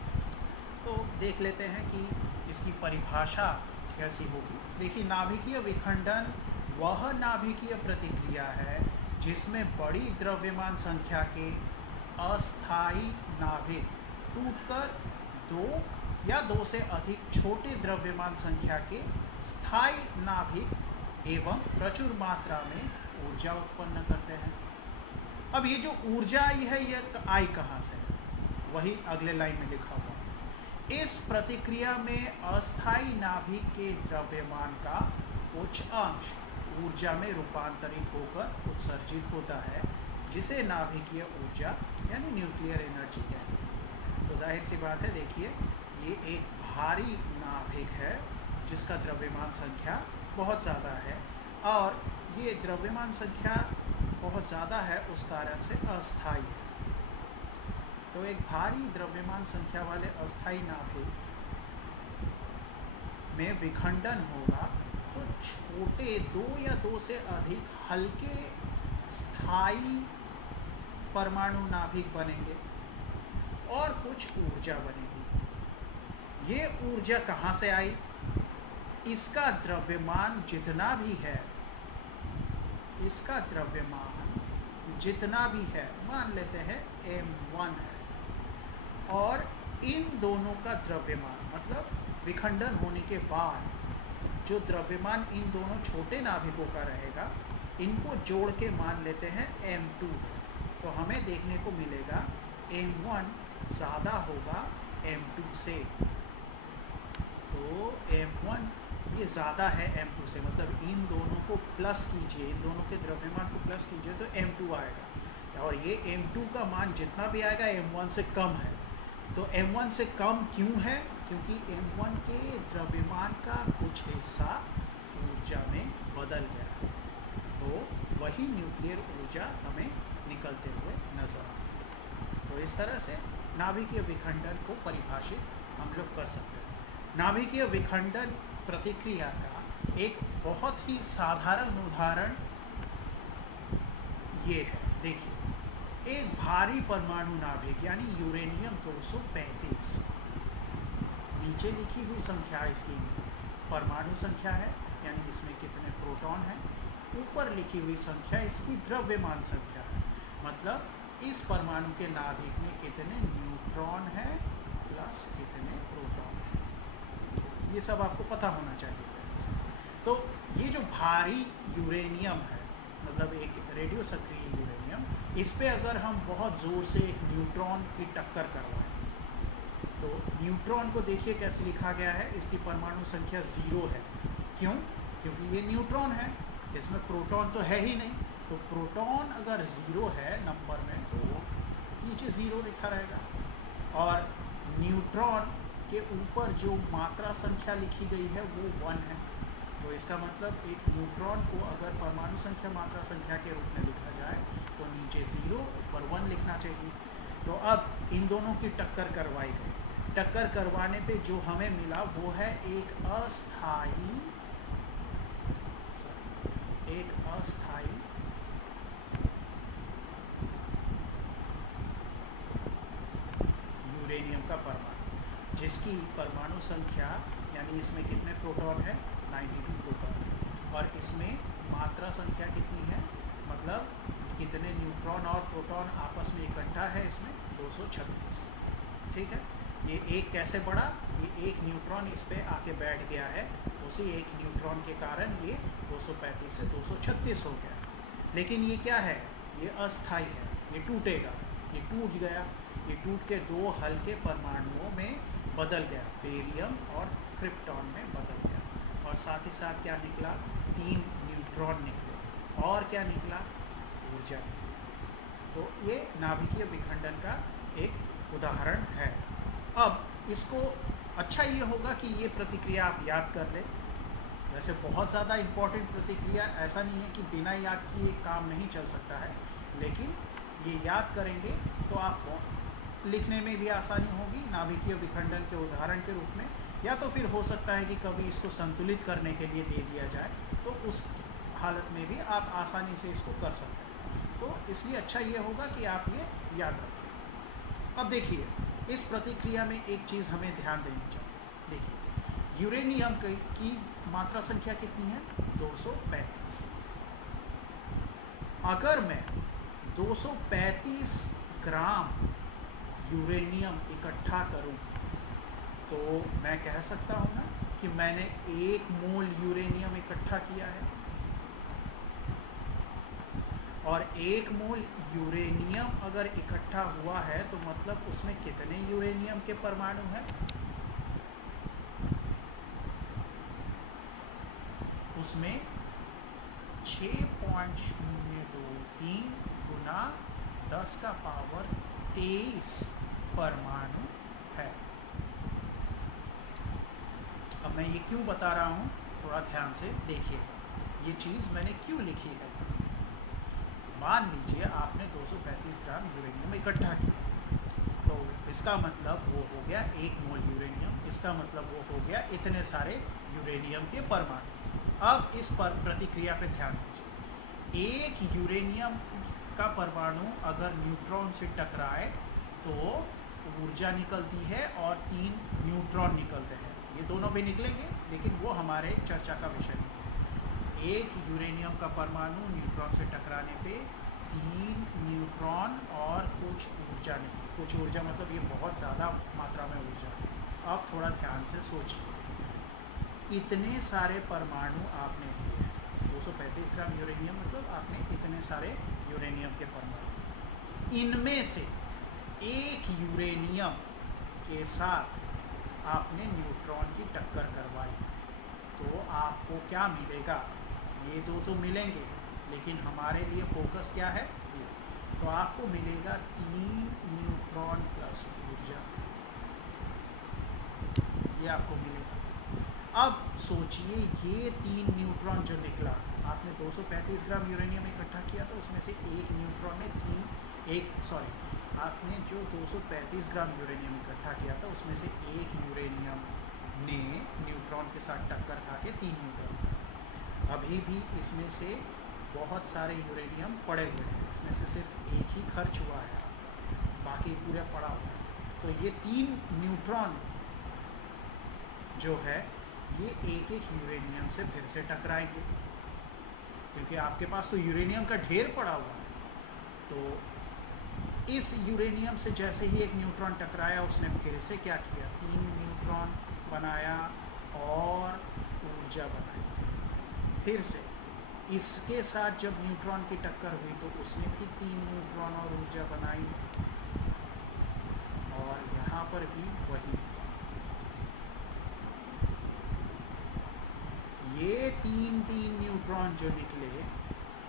तो देख लेते हैं कि इसकी परिभाषा कैसी होगी। देखिए नाभिकीय विखंडन वह नाभिकीय प्रतिक्रिया है जिसमें बड़ी द्रव्यमान संख्या के अस्थायी नाभिक टूटकर दो या दो से अधिक छोटे द्रव्यमान संख्या के स्थायी नाभिक एवं प्रचुर मात्रा में ऊर्जा उत्पन्न करते हैं। अब ये जो ऊर्जा आई है ये आई कहाँ से, वही अगले लाइन में लिखा हुआ। इस प्रतिक्रिया में अस्थायी नाभिक के द्रव्यमान का उच्च अंश ऊर्जा में रूपांतरित होकर उत्सर्जित होता है, जिसे नाभिकीय ऊर्जा यानी न्यूक्लियर एनर्जी कहते हैं। तो जाहिर सी बात है, देखिए ये एक भारी नाभिक है जिसका द्रव्यमान संख्या बहुत ज़्यादा है और ये द्रव्यमान संख्या बहुत ज़्यादा है उस कारण से अस्थायी है। तो एक भारी द्रव्यमान संख्या वाले अस्थायी नाभिक में विखंडन होगा तो छोटे दो या दो से अधिक हल्के स्थायी परमाणु नाभिक बनेंगे और कुछ ऊर्जा बनेगी। ये ऊर्जा कहाँ से आई, इसका द्रव्यमान जितना भी है, इसका द्रव्यमान जितना भी है, मान लेते हैं m1 है, और इन दोनों का द्रव्यमान मतलब विखंडन होने के बाद जो द्रव्यमान इन दोनों छोटे नाभिकों का रहेगा, इनको जोड़ के मान लेते हैं m2 है। तो हमें देखने को मिलेगा m1 ज़्यादा होगा m2 से। तो m1 ये ज़्यादा है m2 से, मतलब इन दोनों को प्लस कीजिए, इन दोनों के द्रव्यमान को प्लस कीजिए तो m2 आएगा और ये m2 का मान जितना भी आएगा m1 से कम है। तो m1 से कम क्यों है, क्योंकि m1 के द्रव्यमान का कुछ हिस्सा ऊर्जा में बदल गया है। तो वही न्यूक्लियर ऊर्जा हमें निकलते हुए नजर आती है। तो इस तरह से नाभिकीय विखंडन को परिभाषित हम लोग कर सकते हैं। नाभिकीय विखंडन प्रतिक्रिया का एक बहुत ही साधारण उदाहरण ये है। देखिए, एक भारी परमाणु नाभिक यानी यूरेनियम 235, नीचे लिखी हुई संख्या इसकी परमाणु संख्या है, यानी इसमें कितने प्रोटॉन हैं। ऊपर लिखी हुई संख्या इसकी द्रव्यमान संख्या है, मतलब इस परमाणु के नाभिक में कितने न्यूट्रॉन हैं प्लस कितने प्रोटॉन हैं। ये सब आपको पता होना चाहिए पहले से। तो ये जो भारी यूरेनियम है, मतलब एक रेडियो सक्रिय यूरेनियम, इस पे अगर हम बहुत ज़ोर से एक न्यूट्रॉन की टक्कर करवाएं, तो न्यूट्रॉन को देखिए कैसे लिखा गया है। इसकी परमाणु संख्या 0 है। क्यों? क्योंकि ये न्यूट्रॉन है, इसमें प्रोटॉन तो है ही नहीं। तो प्रोटॉन अगर 0 है नंबर में, तो नीचे 0 लिखा रहेगा। और न्यूट्रॉन के ऊपर जो मात्रा संख्या लिखी गई है वो 1 है। तो इसका मतलब एक न्यूट्रॉन को अगर परमाणु संख्या मात्रा संख्या के रूप में लिखा जाए तो नीचे 0 ऊपर 1 लिखना चाहिए। तो अब इन दोनों की टक्कर करवाई गई। टक्कर करवाने पे जो हमें मिला वो है एक अस्थाई यूरेनियम का परमाणु, जिसकी परमाणु संख्या यानी इसमें कितने प्रोटॉन है, 92 प्रोटॉन है। और इसमें मात्रा संख्या कितनी है, मतलब कितने न्यूट्रॉन और प्रोटॉन आपस में इकट्ठा है, इसमें 236। ठीक है। ये एक कैसे बढ़ा, ये एक न्यूट्रॉन इस पे आके बैठ गया है, उसी एक न्यूट्रॉन के कारण ये 235 से 236 हो गया। लेकिन ये क्या है, ये अस्थाई है, ये टूटेगा। ये टूट गया, ये टूट के 2 हल्के परमाणुओं में बदल गया, बेरियम और क्रिप्टॉन में बदल गया। और साथ ही साथ क्या निकला, 3 न्यूट्रॉन निकले। और क्या निकला, ऊर्जा। तो ये नाभिकीय विखंडन का एक उदाहरण है। अब इसको अच्छा ये होगा कि ये प्रतिक्रिया आप याद कर लें। वैसे बहुत ज़्यादा इम्पॉर्टेंट प्रतिक्रिया, ऐसा नहीं है कि बिना याद किए काम नहीं चल सकता है, लेकिन ये याद करेंगे तो आपको लिखने में भी आसानी होगी नाभिकीय विखंडन के उदाहरण के रूप में। या तो फिर हो सकता है कि कभी इसको संतुलित करने के लिए दे दिया जाए, तो उस हालत में भी आप आसानी से इसको कर सकते हैं। तो इसलिए अच्छा ये होगा कि आप ये याद रखें। अब देखिए, इस प्रतिक्रिया में एक चीज़ हमें ध्यान देनी चाहिए। देखिए, यूरेनियम की मात्रा संख्या कितनी है, 235। अगर मैं 235 ग्राम यूरेनियम इकट्ठा करूं, तो मैं कह सकता हूं ना कि मैंने 1 मोल यूरेनियम इकट्ठा किया है। और 1 मोल यूरेनियम अगर इकट्ठा हुआ है तो मतलब उसमें कितने यूरेनियम के परमाणु हैं, उसमें 6.023 गुना 10 का पावर 23 परमाणु है। अब मैं ये क्यों बता रहा हूँ, थोड़ा ध्यान से देखिएगा। ये चीज़ मैंने क्यों लिखी है। मान लीजिए आपने 235 ग्राम यूरेनियम इकट्ठा किया, तो इसका मतलब वो हो गया 1 मोल यूरेनियम। इसका मतलब वो हो गया इतने सारे यूरेनियम के परमाणु। अब इस पर प्रतिक्रिया पे ध्यान दीजिए। एक यूरेनियम का परमाणु अगर न्यूट्रॉन से टकराए तो ऊर्जा निकलती है और 3 न्यूट्रॉन निकलते हैं। ये दोनों भी निकलेंगे, लेकिन वो हमारे चर्चा का विषय नहीं है। एक यूरेनियम का परमाणु न्यूट्रॉन से टकराने पे 3 न्यूट्रॉन और कुछ ऊर्जा निकली। कुछ ऊर्जा मतलब ये बहुत ज़्यादा मात्रा में ऊर्जा है। अब थोड़ा ध्यान से सोचिए, इतने सारे परमाणु आपने लिए हैं, 235 ग्राम यूरेनियम मतलब आपने इतने सारे यूरेनियम के परमाणु, इनमें से एक यूरेनियम के साथ आपने न्यूट्रॉन की टक्कर करवाई, तो आपको क्या मिलेगा, ये दो तो मिलेंगे, लेकिन हमारे लिए फोकस क्या है, ये। तो आपको मिलेगा 3 न्यूट्रॉन प्लस ऊर्जा, ये आपको मिलेगा। अब सोचिए, ये 3 न्यूट्रॉन जो निकला, आपने 235 ग्राम यूरेनियम इकट्ठा किया तो उसमें से एक न्यूट्रॉन ने आपने जो 235 ग्राम यूरेनियम इकट्ठा किया था उसमें से एक यूरेनियम ने न्यूट्रॉन के साथ टक्कर खा के 3 न्यूट्रॉन, अभी भी इसमें से बहुत सारे यूरेनियम पड़े हुए हैं, इसमें से सिर्फ एक ही खर्च हुआ है, बाकी पूरा पड़ा हुआ है। तो ये 3 न्यूट्रॉन जो है ये एक एक यूरेनियम से फिर से टकराएंगे, क्योंकि आपके पास तो यूरेनियम का ढेर पड़ा हुआ है। तो इस यूरेनियम से जैसे ही एक न्यूट्रॉन टकराया, उसने फिर से क्या किया, 3 न्यूट्रॉन बनाया और ऊर्जा बनाई। फिर से इसके साथ जब न्यूट्रॉन की टक्कर हुई तो उसने भी 3 न्यूट्रॉन और ऊर्जा बनाई, और यहाँ पर भी वही, ये 3 न्यूट्रॉन जो निकले,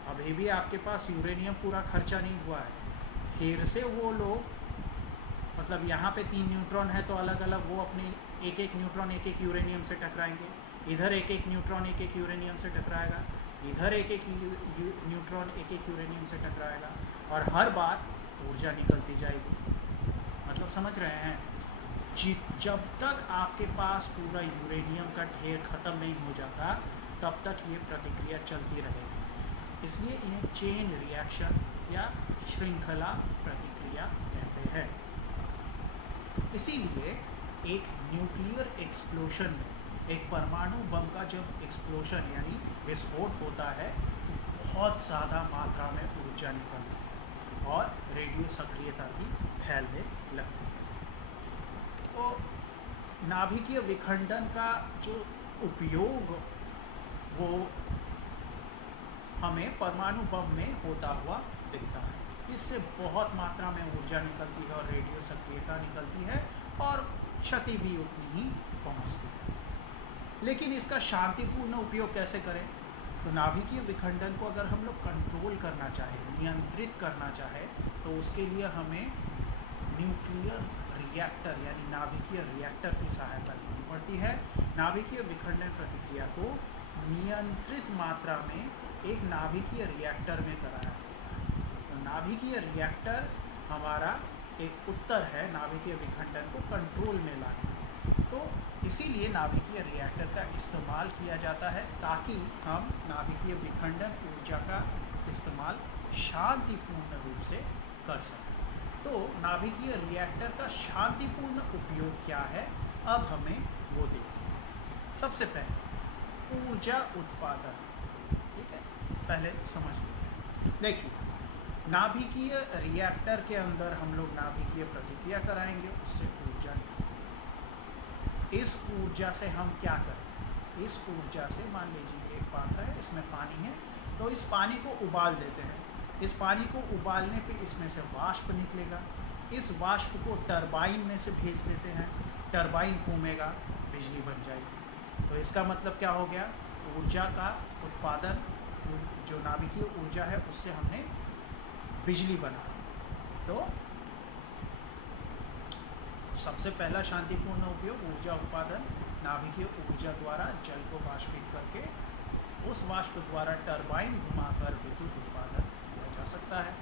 अभी भी आपके पास यूरेनियम पूरा खर्चा नहीं हुआ है। फिर से वो लोग, मतलब यहाँ पे 3 न्यूट्रॉन है तो अलग अलग वो अपने एक एक न्यूट्रॉन एक एक यूरेनियम से टकराएंगे, इधर एक एक न्यूट्रॉन एक एक यूरेनियम से टकराएगा, इधर एक एक न्यूट्रॉन एक एक यूरेनियम से टकराएगा, और हर बार ऊर्जा निकलती जाएगी। मतलब समझ रहे हैं, जब तक आपके पास पूरा यूरेनियम का ढेर ख़त्म नहीं हो जाता तब तक ये प्रतिक्रिया चलती रहेगी। इसलिए इन्हें चेन रिएक्शन या श्रृंखला प्रतिक्रिया कहते हैं। इसीलिए एक न्यूक्लियर एक्सप्लोशन में, एक परमाणु बम का जब एक्सप्लोशन यानी विस्फोट होता है तो बहुत ज़्यादा मात्रा में ऊर्जा निकलती है और रेडियो सक्रियता भी फैलने लगती है। तो नाभिकीय विखंडन का जो उपयोग वो हमें परमाणु बम में होता हुआ दिखता है। इससे बहुत मात्रा में ऊर्जा निकलती है और रेडियो सक्रियता निकलती है और क्षति भी उतनी ही पहुंचती है। लेकिन इसका शांतिपूर्ण उपयोग कैसे करें? तो नाभिकीय विखंडन को अगर हम लोग कंट्रोल करना चाहें, नियंत्रित करना चाहें, तो उसके लिए हमें न्यूक्लियर रिएक्टर यानी नाभिकीय रिएक्टर की सहायता लेनी पड़ती है। नाभिकीय विखंडन प्रतिक्रिया को नियंत्रित मात्रा में एक नाभिकीय रिएक्टर में कराया जाता है। तो नाभिकीय रिएक्टर हमारा एक उत्तर है नाभिकीय विखंडन को कंट्रोल में लाने। तो इसीलिए नाभिकीय रिएक्टर का इस्तेमाल किया जाता है ताकि हम नाभिकीय विखंडन ऊर्जा का इस्तेमाल शांतिपूर्ण रूप से कर सकें। तो नाभिकीय रिएक्टर का शांतिपूर्ण उपयोग क्या है, अब हमें वो देखिए। सबसे पहले ऊर्जा उत्पादन, ठीक है, पहले समझ लीजिए। देखिए, नाभिकीय रिएक्टर के अंदर हम लोग नाभिकीय प्रतिक्रिया कराएंगे, उससे ऊर्जा निकलेगी। इस ऊर्जा से हम क्या करें? इस ऊर्जा से मान लीजिए एक पात्र है, इसमें पानी है, तो इस पानी को उबाल देते हैं। इस पानी को उबालने पे इसमें से वाष्प निकलेगा, इस वाष्प को टरबाइन में से भेज देते हैं, टरबाइन घूमेगा, बिजली बन जाएगी। तो इसका मतलब क्या हो गया? ऊर्जा का उत्पादन, जो नाभिकीय ऊर्जा है उससे हमने बिजली बना। तो सबसे पहला शांतिपूर्ण उपयोग ऊर्जा उत्पादन, नाभिकीय ऊर्जा द्वारा जल को वाष्पित करके उस वाष्प द्वारा टरबाइन घुमाकर विद्युत उत्पादन किया जा सकता है।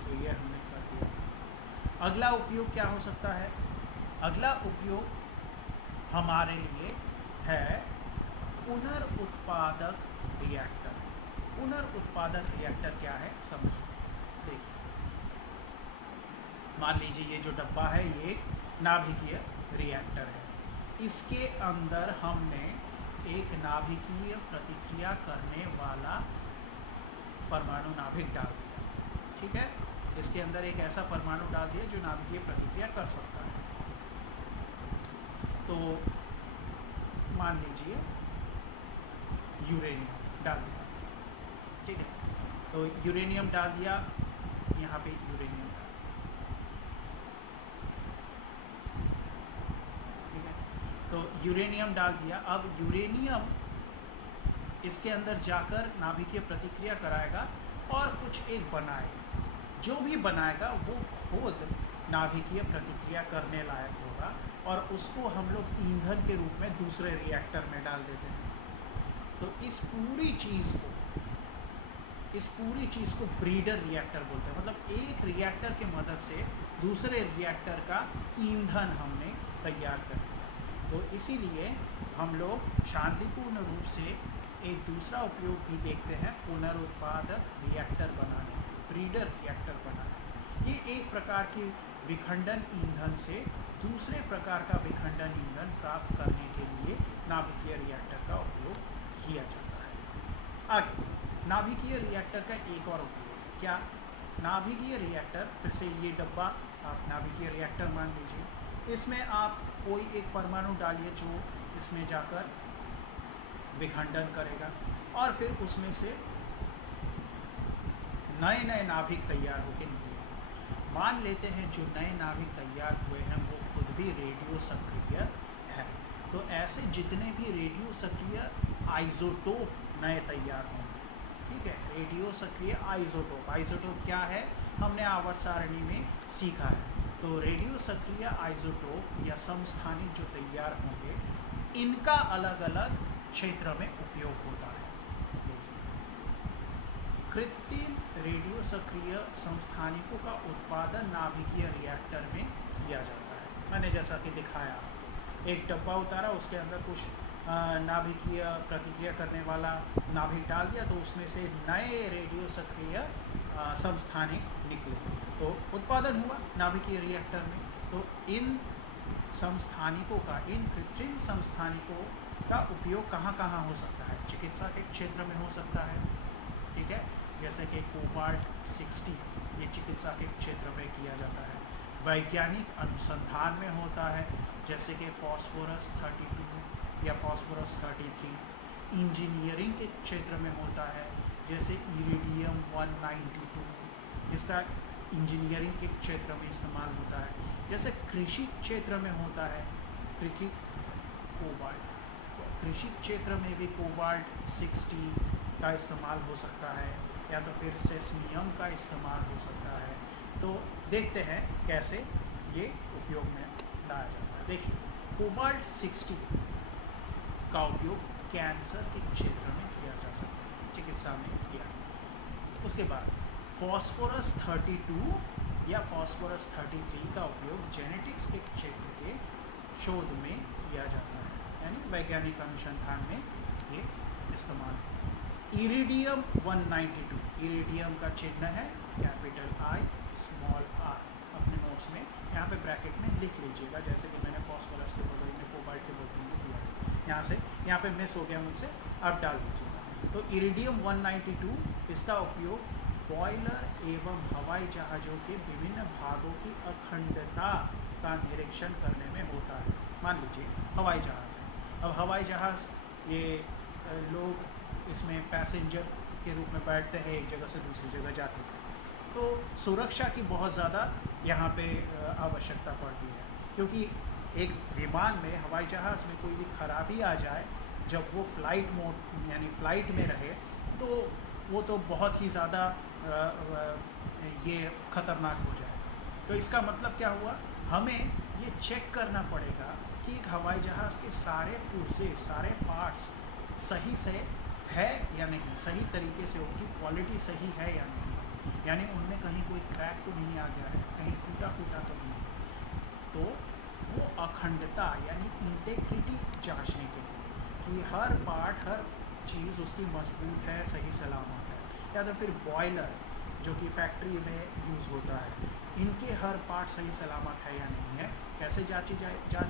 तो ये हमने कर दिया। अगला उपयोग क्या हो सकता है? अगला उपयोग हमारे लिए है पुनर्उत्पादक रिएक्टर। पुनर्उत्पादक रिएक्टर क्या है समझिए। देखिए, मान लीजिए ये जो डब्बा है ये नाभिकीय रिएक्टर है, इसके अंदर हमने एक नाभिकीय प्रतिक्रिया करने वाला परमाणु नाभिक डाल दिया, ठीक है। इसके अंदर एक ऐसा परमाणु डाल दिया जो नाभिकीय प्रतिक्रिया कर सकता है। तो मान लीजिए यूरेनियम डाल दिया, ठीक है। तो यूरेनियम डाल दिया, यहाँ पे यूरेनियम डाल दिया, ठीक है। तो यूरेनियम डाल दिया। अब यूरेनियम इसके अंदर जाकर नाभिकीय प्रतिक्रिया कराएगा और कुछ एक बनाएगा। जो भी बनाएगा वो खुद नाभिकीय प्रतिक्रिया करने लायक होगा और उसको हम लोग ईंधन के रूप में दूसरे रिएक्टर में डाल देते हैं। तो इस पूरी चीज़ को ब्रीडर रिएक्टर बोलते हैं। मतलब एक रिएक्टर की मदद से दूसरे रिएक्टर का ईंधन हमने तैयार कर दिया। तो इसीलिए हम लोग शांतिपूर्ण रूप से एक दूसरा उपयोग भी देखते हैं पुनरुत्पादक रिएक्टर बनाने, ब्रीडर रिएक्टर बनाने। ये एक प्रकार की विखंडन ईंधन से दूसरे प्रकार का विखंडन ईंधन प्राप्त करने के लिए नाभिकीय रिएक्टर का उपयोग किया जाता है। आगे नाभिकीय रिएक्टर का एक और उपयोग क्या, नाभिकीय रिएक्टर, फिर से ये डब्बा आप नाभिकीय रिएक्टर मान लीजिए, इसमें आप कोई एक परमाणु डालिए जो इसमें जाकर विखंडन करेगा और फिर उसमें से नए नए नाभिक तैयार होकर निकलेंगे। मान लेते हैं जो नए नाभिक तैयार हुए हैं वो खुद भी रेडियो सक्रिय है, तो ऐसे जितने भी रेडियो सक्रिय आइसोटोप नए तैयार होंगे, ठीक है। रेडियो सक्रिय आइसोटोप, आइसोटोप क्या है हमने आवर्त सारणी में सीखा है। तो रेडियो सक्रिय आइसोटोप या समस्थानिक जो तैयार होंगे इनका अलग अलग क्षेत्र में उपयोग होता है। कृत्रिम रेडियो सक्रिय समस्थानिकों का उत्पादन नाभिकीय रिएक्टर में किया जाता है। मैंने जैसा कि दिखाया, एक डब्बा उतारा, उसके अंदर कुछ नाभिकीय प्रतिक्रिया करने वाला नाभिक डाल दिया, तो उसमें से नए रेडियो सक्रिय समस्थानिक निकले, तो उत्पादन हुआ नाभिकीय रिएक्टर में। तो इन समस्थानिकों का, इन कृत्रिम समस्थानिकों का उपयोग कहाँ कहाँ हो सकता है? चिकित्सा के क्षेत्र में हो सकता है, ठीक है, जैसे कि कोबाल्ट 60 ये चिकित्सा के क्षेत्र में किया जाता है। वैज्ञानिक अनुसंधान में होता है, जैसे कि फॉस्फोरस 32 या फॉस्फोरस 33। इंजीनियरिंग के क्षेत्र में होता है, जैसे इरिडियम 192, इसका इंजीनियरिंग के क्षेत्र में इस्तेमाल होता है। जैसे कृषि क्षेत्र में होता है कोबाल्ट, कृषि क्षेत्र में भी कोबाल्ट 60 का इस्तेमाल हो सकता है, या तो फिर सेस्मियम का इस्तेमाल हो सकता है। तो देखते हैं कैसे ये उपयोग में लाया जाता है। देखिए, कोबाल्ट 60 का उपयोग कैंसर के क्षेत्र में किया जा सकता है, चिकित्सा में किया। उसके बाद फॉस्फोरस 32 या फॉस्फोरस 33 का उपयोग जेनेटिक्स के क्षेत्र के शोध में किया जाता है, यानी वैज्ञानिक अनुसंधान में ये इस्तेमाल। इरिडियम 192, इरिडियम का चिन्ह है कैपिटल I स्मॉल r, अपने नोट्स में यहाँ पे ब्रैकेट में लिख लीजिएगा, जैसे कि मैंने फॉस्फोरस के बगल में कोबाल्ट के बगल में दिया है। यहाँ पे मिस हो गया मुझसे, अब डाल दीजिएगा। तो इरिडियम 192 इसका उपयोग बॉयलर एवं हवाई जहाज़ों के विभिन्न भागों की अखंडता का निरीक्षण करने में होता है। मान लीजिए हवाई जहाज़ है, अब हवाई जहाज़ ये लोग इसमें पैसेंजर के रूप में बैठते हैं, एक जगह से दूसरी जगह जाते हैं, तो सुरक्षा की बहुत ज़्यादा यहाँ पे आवश्यकता पड़ती है, क्योंकि एक विमान में, हवाई जहाज़ में कोई भी खराबी आ जाए, जब वो फ्लाइट मोड यानी फ़्लाइट में रहे, तो वो तो बहुत ही ज़्यादा ये ख़तरनाक हो जाए। तो इसका मतलब क्या हुआ, हमें ये चेक करना पड़ेगा कि एक हवाई जहाज़ के सारे पुर्जे, सारे पार्ट्स सही से है या नहीं, सही तरीके से उनकी क्वालिटी सही है या नहीं, यानी उनमें कहीं कोई क्रैक तो नहीं आ गया है, कहीं टूटा फूटा तो नहीं है। तो वो अखंडता यानी इंटेग्रिटी जांचने के लिए कि हर पार्ट, हर चीज़ उसकी मजबूत है, सही सलामत है। या तो फिर बॉयलर जो कि फैक्ट्री में यूज़ होता है, इनके हर पार्ट सही सलामत है या नहीं है, कैसे जांच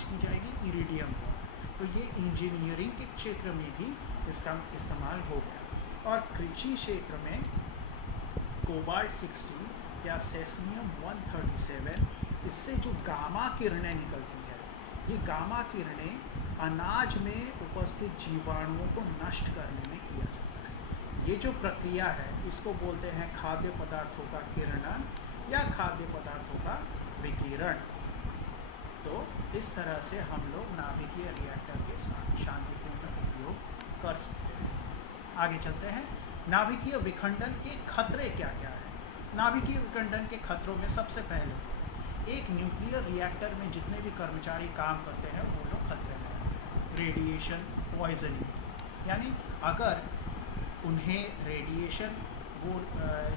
की जाएगी? इरिडियम द्वारा। तो ये इंजीनियरिंग के क्षेत्र में भी इसका इस्तेमाल हो गया। और कृषि क्षेत्र में कोबाल्ट 60 या सेस्मियम 137, इससे जो गामा किरणें निकलती है, ये गामा किरणें अनाज में उपस्थित जीवाणुओं को नष्ट करने में किया जाता है। ये जो प्रक्रिया है इसको बोलते हैं खाद्य पदार्थों का किरणन या खाद्य पदार्थों का विकिरण। तो इस तरह से हम लोग नाभिकीय रिएक्टर के साथ शांतिपूर्ण उपयोग कर सकते हैं। आगे चलते हैं, नाभिकीय विखंडन के खतरे क्या क्या है। नाभिकीय विखंडन के खतरों में सबसे पहले तो एक न्यूक्लियर रिएक्टर में जितने भी कर्मचारी काम करते हैं वो लोग खतरे में रहते हैं। रेडिएशन पॉइजनिंग, यानी अगर उन्हें रेडिएशन, वो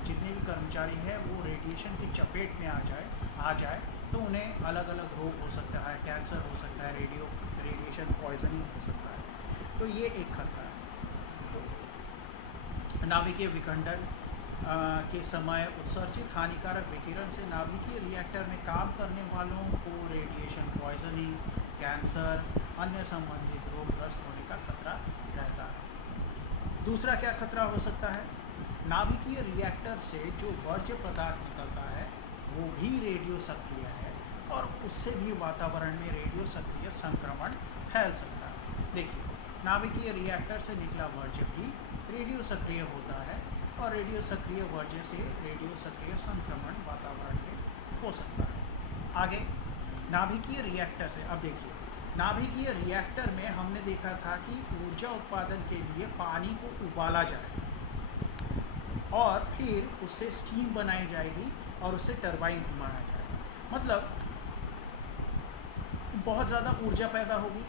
जितने भी कर्मचारी हैं वो रेडिएशन की चपेट में आ जाए तो उन्हें अलग अलग रोग हो सकता है, कैंसर हो सकता है, रेडिएशन पॉइजनिंग हो सकता है। तो ये एक खतरा है। तो नाभिकीय विखंडन के समय उत्सर्जित हानिकारक विकिरण से नाभिकीय रिएक्टर में काम करने वालों को रेडिएशन पॉइजनिंग, कैंसर, अन्य संबंधित रोगग्रस्त होने का खतरा रहता है। दूसरा क्या खतरा हो सकता है? नाभिकीय रिएक्टर से जो वर्ज्य पदार्थ निकलता है वो भी रेडियो सक्रिय है और उससे भी वातावरण में रेडियो सक्रिय संक्रमण फैल सकता है। देखिए, नाभिकीय रिएक्टर से निकला वर्ज्य भी रेडियो सक्रिय होता है और रेडियो सक्रिय वर्ज्य से रेडियो सक्रिय संक्रमण वातावरण में हो सकता है। आगे नाभिकीय रिएक्टर से, अब देखिए, नाभिकीय रिएक्टर में हमने देखा था कि ऊर्जा उत्पादन के लिए पानी को उबाला जाए और फिर उससे स्टीम बनाई जाएगी और उससे टरबाइन घुमाया जाएगा। मतलब बहुत ज़्यादा ऊर्जा पैदा होगी।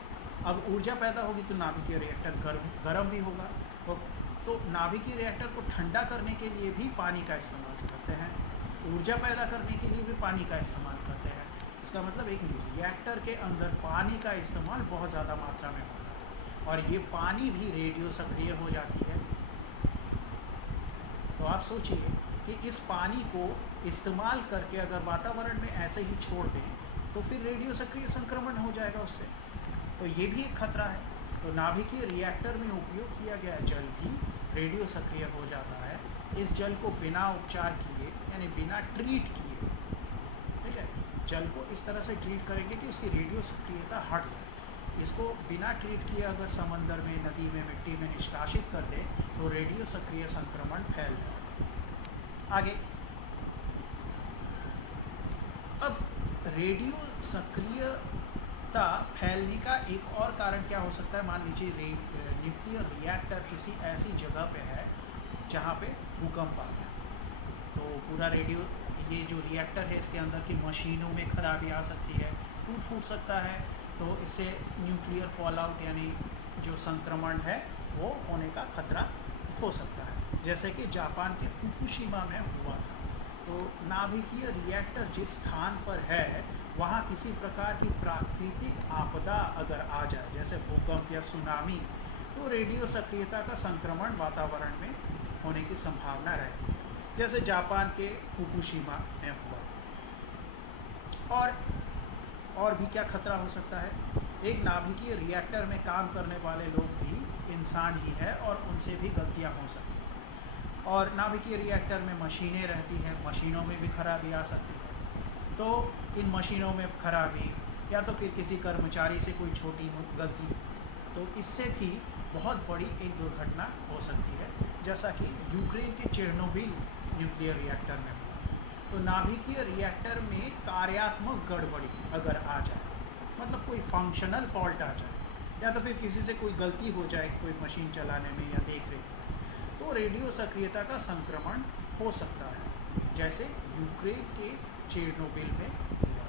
अब ऊर्जा पैदा होगी तो नाभिकीय रिएक्टर गर्म भी होगा। तो नाभिकीय रिएक्टर को ठंडा करने के लिए भी पानी का इस्तेमाल करते हैं, ऊर्जा पैदा करने के लिए भी पानी का इस्तेमाल करते हैं। इसका मतलब एक रिएक्टर के अंदर पानी का इस्तेमाल बहुत ज़्यादा मात्रा में होता है और ये पानी भी रेडियो सक्रिय हो जाती है। तो आप सोचिए कि इस पानी को इस्तेमाल करके अगर वातावरण में ऐसे ही छोड़ दें तो फिर रेडियो सक्रिय संक्रमण हो जाएगा उससे। तो ये भी एक खतरा है। तो नाभिकीय रिएक्टर में उपयोग किया गया जल भी रेडियो सक्रिय हो जाता है। इस जल को बिना उपचार किए, यानी बिना ट्रीट किए, ठीक है, जल को इस तरह से ट्रीट करेंगे कि उसकी रेडियो सक्रियता हट जाए। इसको बिना ट्रीट किए अगर समंदर में, नदी में, मिट्टी में निष्कासित कर दे तो रेडियो सक्रिय संक्रमण फैल जाए। आगे, अब रेडियो सक्रियता फैलने का एक और कारण क्या हो सकता है? मान लीजिए न्यूक्लियर रिएक्टर किसी ऐसी जगह पे है जहाँ पे भूकंप आ गया, तो पूरा रेडियो, ये जो रिएक्टर है इसके अंदर की मशीनों में खराबी आ सकती है, टूट फूट सकता है। तो इससे न्यूक्लियर फॉलआउट यानी जो संक्रमण है वो होने का खतरा हो सकता है, जैसे कि जापान के फुकुशिमा में हुआ था। तो नाभिकीय रिएक्टर जिस स्थान पर है वहाँ किसी प्रकार की प्राकृतिक आपदा अगर आ जाए, जैसे भूकंप या सुनामी, तो रेडियो सक्रियता का संक्रमण वातावरण में होने की संभावना रहती है, जैसे जापान के फुकुशिमा में हुआ। और भी क्या खतरा हो सकता है? एक नाभिकीय रिएक्टर में काम करने वाले लोग भी इंसान ही है और उनसे भी गलतियां हो सकती हैं। और नाभिकीय रिएक्टर में मशीनें रहती हैं, मशीनों में भी खराबी आ सकती है। तो इन मशीनों में खराबी या तो फिर किसी कर्मचारी से कोई छोटी गलती, तो इससे भी बहुत बड़ी एक दुर्घटना हो सकती है, जैसा कि यूक्रेन के चेर्नोबिल न्यूक्लियर रिएक्टर में हुआ। तो नाभिकीय रिएक्टर में कार्यात्मक गड़बड़ी अगर आ जाए, मतलब कोई फंक्शनल फॉल्ट आ जाए, या तो फिर किसी से कोई गलती हो जाए कोई मशीन चलाने में या देख रेख में, तो रेडियो सक्रियता का संक्रमण हो सकता है, जैसे यूक्रेन के चेर्नोबिल में हुआ।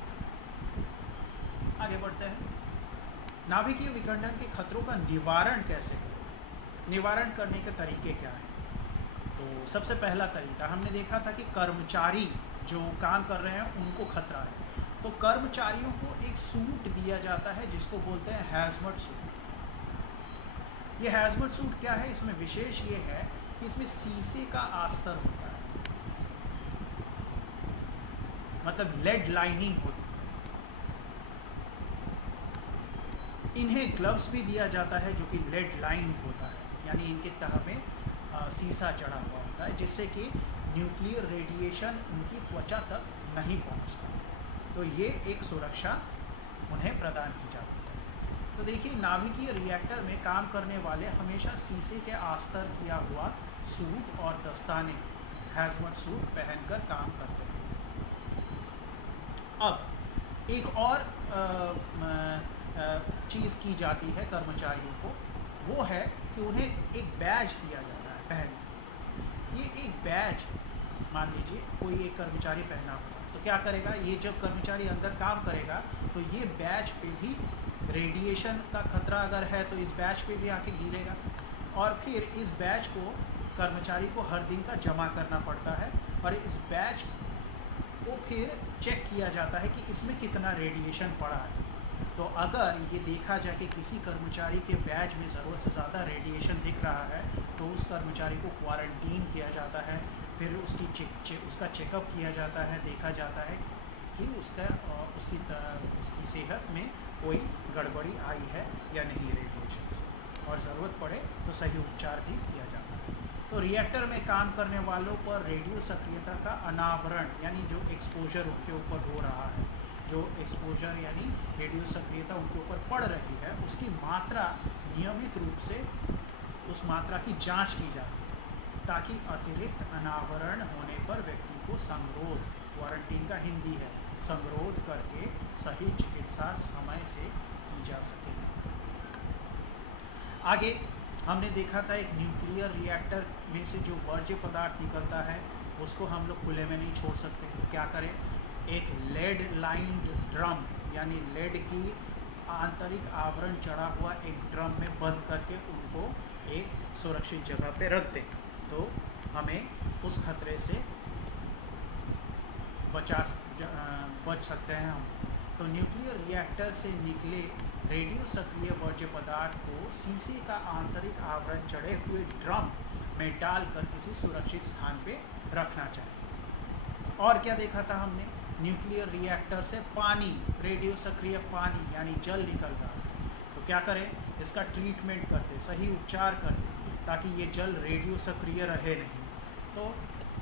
आगे बढ़ते हैं। नाभिकीय विखंडन के खतरों का निवारण कैसे करें? निवारण करने के तरीके क्या हैं? तो सबसे पहला तरीका हमने देखा था कि कर्मचारी जो काम कर रहे हैं उनको खतरा है, तो कर्मचारियों को एक सूट दिया जाता है जिसको बोलते हैं हैजमट सूट। ये हैजमट सूट क्या है? इसमें विशेष ये है कि इसमें शीशे का आस्तर होता है, मतलब लेड लाइनिंग होती है। इन्हें ग्लव्स भी दिया जाता है जो कि लेड लाइन होता है, यानी इनके तह में शीशा चढ़ा हुआ होता है, जिससे कि न्यूक्लियर रेडिएशन उनकी त्वचा तक नहीं पहुंचता। तो ये एक सुरक्षा उन्हें प्रदान की जाती है। तो देखिए, नाभिकीय रिएक्टर में काम करने वाले हमेशा शीशे के आस्तर किया हुआ सूट और दस्ताने, हैजमट सूट पहनकर काम करते हैं। अब एक और चीज़ की जाती है कर्मचारियों को, वो है कि उन्हें एक बैज दिया जाता है पहनने। ये एक बैज, मान लीजिए कोई एक कर्मचारी पहना हुआ, तो क्या करेगा, ये जब कर्मचारी अंदर काम करेगा तो ये बैज पे भी रेडिएशन का खतरा अगर है तो इस बैज पे भी आके गिरेगा, और फिर इस बैज को कर्मचारी को हर दिन का जमा करना पड़ता है, और इस बैज को फिर चेक किया जाता है कि इसमें कितना रेडिएशन पड़ा है। तो अगर ये देखा जाए कि किसी कर्मचारी के बैच में ज़रूरत से ज़्यादा रेडिएशन दिख रहा है तो उस कर्मचारी को क्वारंटीन किया जाता है, फिर उसका चेकअप किया जाता है, देखा जाता है कि उसकी सेहत में कोई गड़बड़ी आई है या नहीं रेडिएशन से, और ज़रूरत पड़े तो सही उपचार भी किया जाता है। तो रिएक्टर में काम करने वालों पर रेडियो सक्रियता का अनावरण यानी जो एक्सपोजर उनके ऊपर हो रहा है, जो एक्सपोजर यानी रेडियो सक्रियता उनके ऊपर पड़ रही है, उसकी मात्रा नियमित रूप से उस मात्रा की जांच की जाती है ताकि अतिरिक्त अनावरण होने पर व्यक्ति को संगरोध, क्वारंटीन का हिंदी है, संगरोध करके सही चिकित्सा समय से की जा सके। आगे हमने देखा था एक न्यूक्लियर रिएक्टर में से जो वर्ज्य पदार्थ निकलता है उसको हम लोग खुले में नहीं छोड़ सकते, तो क्या करें, एक लेड लाइन्ड ड्रम यानी लेड की आंतरिक आवरण चढ़ा हुआ एक ड्रम में बंद करके उनको एक सुरक्षित जगह पे रख दें, तो हमें उस खतरे से बच सकते हैं हम। तो न्यूक्लियर रिएक्टर से निकले रेडियो सक्रिय वर्ज्य पदार्थ को शीशे का आंतरिक आवरण चढ़े हुए ड्रम में डालकर किसी सुरक्षित स्थान पे रखना चाहिए। और क्या देखा था हमने, न्यूक्लियर रिएक्टर से पानी, रेडियो सक्रिय पानी यानी जल निकल रहा है, तो क्या करें, इसका ट्रीटमेंट करते, सही उपचार करते ताकि ये जल रेडियो सक्रिय रहे नहीं। तो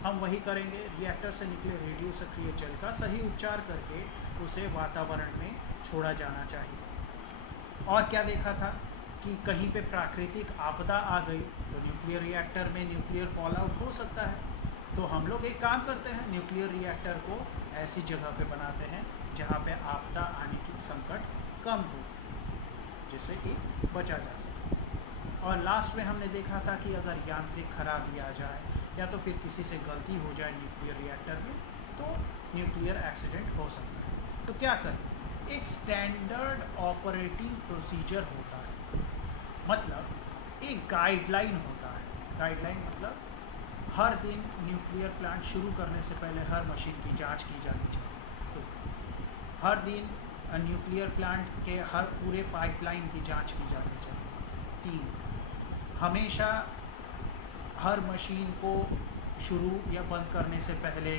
हम वही करेंगे, रिएक्टर से निकले रेडियो सक्रिय जल का सही उपचार करके उसे वातावरण में छोड़ा जाना चाहिए। और क्या देखा था कि कहीं पे प्राकृतिक आपदा आ गई तो न्यूक्लियर रिएक्टर में न्यूक्लियर फॉल आउट हो सकता है, तो हम लोग एक काम करते हैं, न्यूक्लियर रिएक्टर को ऐसी जगह पे बनाते हैं जहाँ पे आपदा आने की संकट कम हो, जिससे कि बचा जा सके। और लास्ट में हमने देखा था कि अगर यांत्रिक खराबी आ जाए या तो फिर किसी से गलती हो जाए न्यूक्लियर रिएक्टर में तो न्यूक्लियर एक्सीडेंट हो सकता है। तो क्या करें, एक स्टैंडर्ड ऑपरेटिंग प्रोसीजर होता है, मतलब एक गाइडलाइन होता है। गाइडलाइन मतलब हर दिन न्यूक्लियर प्लांट शुरू करने से पहले हर मशीन की जांच की जानी चाहिए, तो हर दिन न्यूक्लियर प्लांट के हर पूरे पाइपलाइन की जांच की जानी चाहिए। 3, हमेशा हर मशीन को शुरू या बंद करने से पहले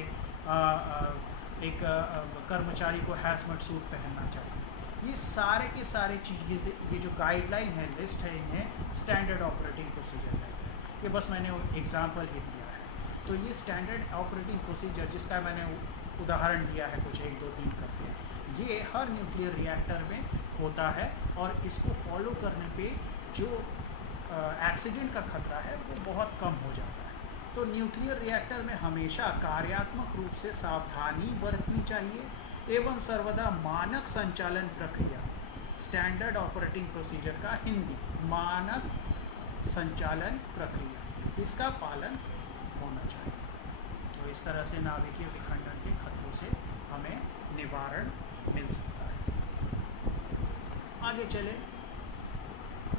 एक कर्मचारी को हैजमेट सूट पहनना चाहिए। ये सारे के सारे चीज़ें, ये जो गाइडलाइन है, लिस्ट है, इन्हें स्टैंडर्ड ऑपरेटिंग प्रोसीजर कहते हैं। ये बस मैंने एग्जांपल ही दिया है। तो ये स्टैंडर्ड ऑपरेटिंग प्रोसीजर जिसका मैंने उदाहरण दिया है कुछ 1, 2, 3 करके, ये हर न्यूक्लियर रिएक्टर में होता है और इसको फॉलो करने पे जो एक्सीडेंट का खतरा है वो बहुत कम हो जाता है। तो न्यूक्लियर रिएक्टर में हमेशा कार्यात्मक रूप से सावधानी बरतनी चाहिए एवं सर्वदा मानक संचालन प्रक्रिया, स्टैंडर्ड ऑपरेटिंग प्रोसीजर का हिंदी, मानक संचालन प्रक्रिया, इसका पालन होना चाहिए। तो इस तरह से नाभिकीय विखंडन के खतरों से हमें निवारण मिल सकता है। आगे चले,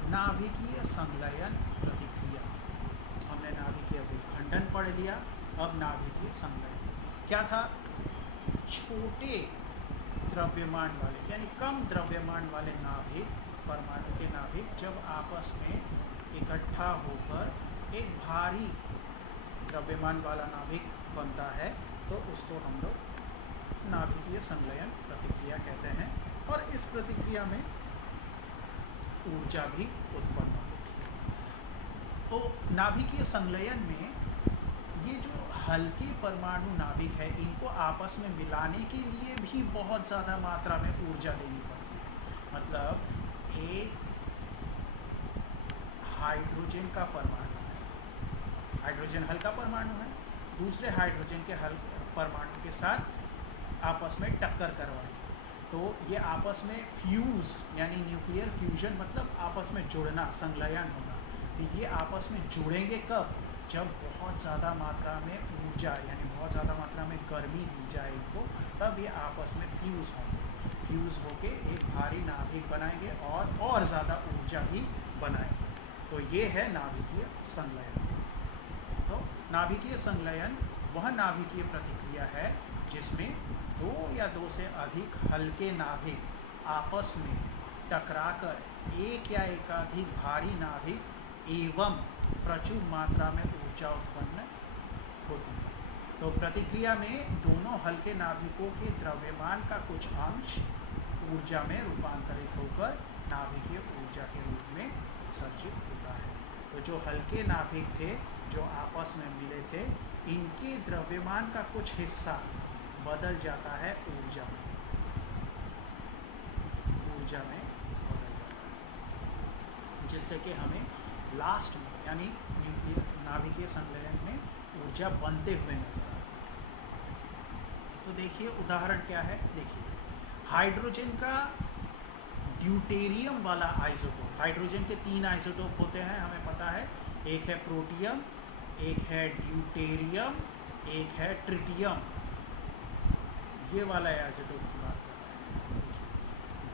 नाभिकीय संलयन प्रतिक्रिया। हमने नाभिकीय विखंडन पढ़ लिया, अब नाभिकीय संलयन क्या था। छोटे द्रव्यमान वाले यानी कम द्रव्यमान वाले नाभिक, परमाणु के नाभिक जब आपस में इकट्ठा होकर एक भारी द्रव्यमान वाला नाभिक बनता है तो उसको हम लोग नाभिकीय संलयन प्रतिक्रिया कहते हैं। और इस प्रतिक्रिया में ऊर्जा भी उत्पन्न होती है। तो नाभिकीय संलयन में ये जो हल्के परमाणु नाभिक है, इनको आपस में मिलाने के लिए भी बहुत ज़्यादा मात्रा में ऊर्जा देनी पड़ती है। मतलब एक हाइड्रोजन का परमाणु है, हाइड्रोजन हल्का परमाणु है, दूसरे हाइड्रोजन के परमाणु के साथ आपस में टक्कर करवाए तो ये आपस में फ्यूज़ यानी न्यूक्लियर फ्यूजन मतलब आपस में जुड़ना, संलयन होना। तो ये आपस में जुड़ेंगे कब, जब बहुत ज़्यादा मात्रा में ऊर्जा यानी बहुत ज़्यादा मात्रा में गर्मी दी जाए इनको, तब ये आपस में फ्यूज़ होंगे। फ्यूज़ होके एक भारी नाभिक बनाएंगे और ज़्यादा ऊर्जा भी बनाएंगे। तो ये है नाभिकीय संलयन। तो नाभिकीय संलयन वह नाभिकीय प्रतिक्रिया है जिसमें 2 या 2 से अधिक हल्के नाभिक आपस में टकराकर एक या एकाधिक भारी नाभिक एवं प्रचुर मात्रा में ऊर्जा उत्पन्न होती है। तो प्रतिक्रिया में दोनों हल्के नाभिकों के द्रव्यमान का कुछ अंश ऊर्जा में रूपांतरित होकर नाभिकीय ऊर्जा के रूप में उत्सर्जित होता है। तो जो हल्के नाभिक थे जो आपस में मिले थे, इनके द्रव्यमान का कुछ हिस्सा बदल जाता है ऊर्जा में बदल जाता है, जिससे कि हमें लास्ट में यानी नाभिकीय संलयन में ऊर्जा बनते हुए नजर आती है। तो देखिए उदाहरण क्या है, देखिए हाइड्रोजन का ड्यूटेरियम वाला आइसोटोप, हाइड्रोजन के 3 आइसोटोप होते हैं हमें पता है, एक है प्रोटियम, एक है ड्यूटेरियम, एक है ट्रिटियम। ये वाला आइसोटोप की बात कर रहे हैं।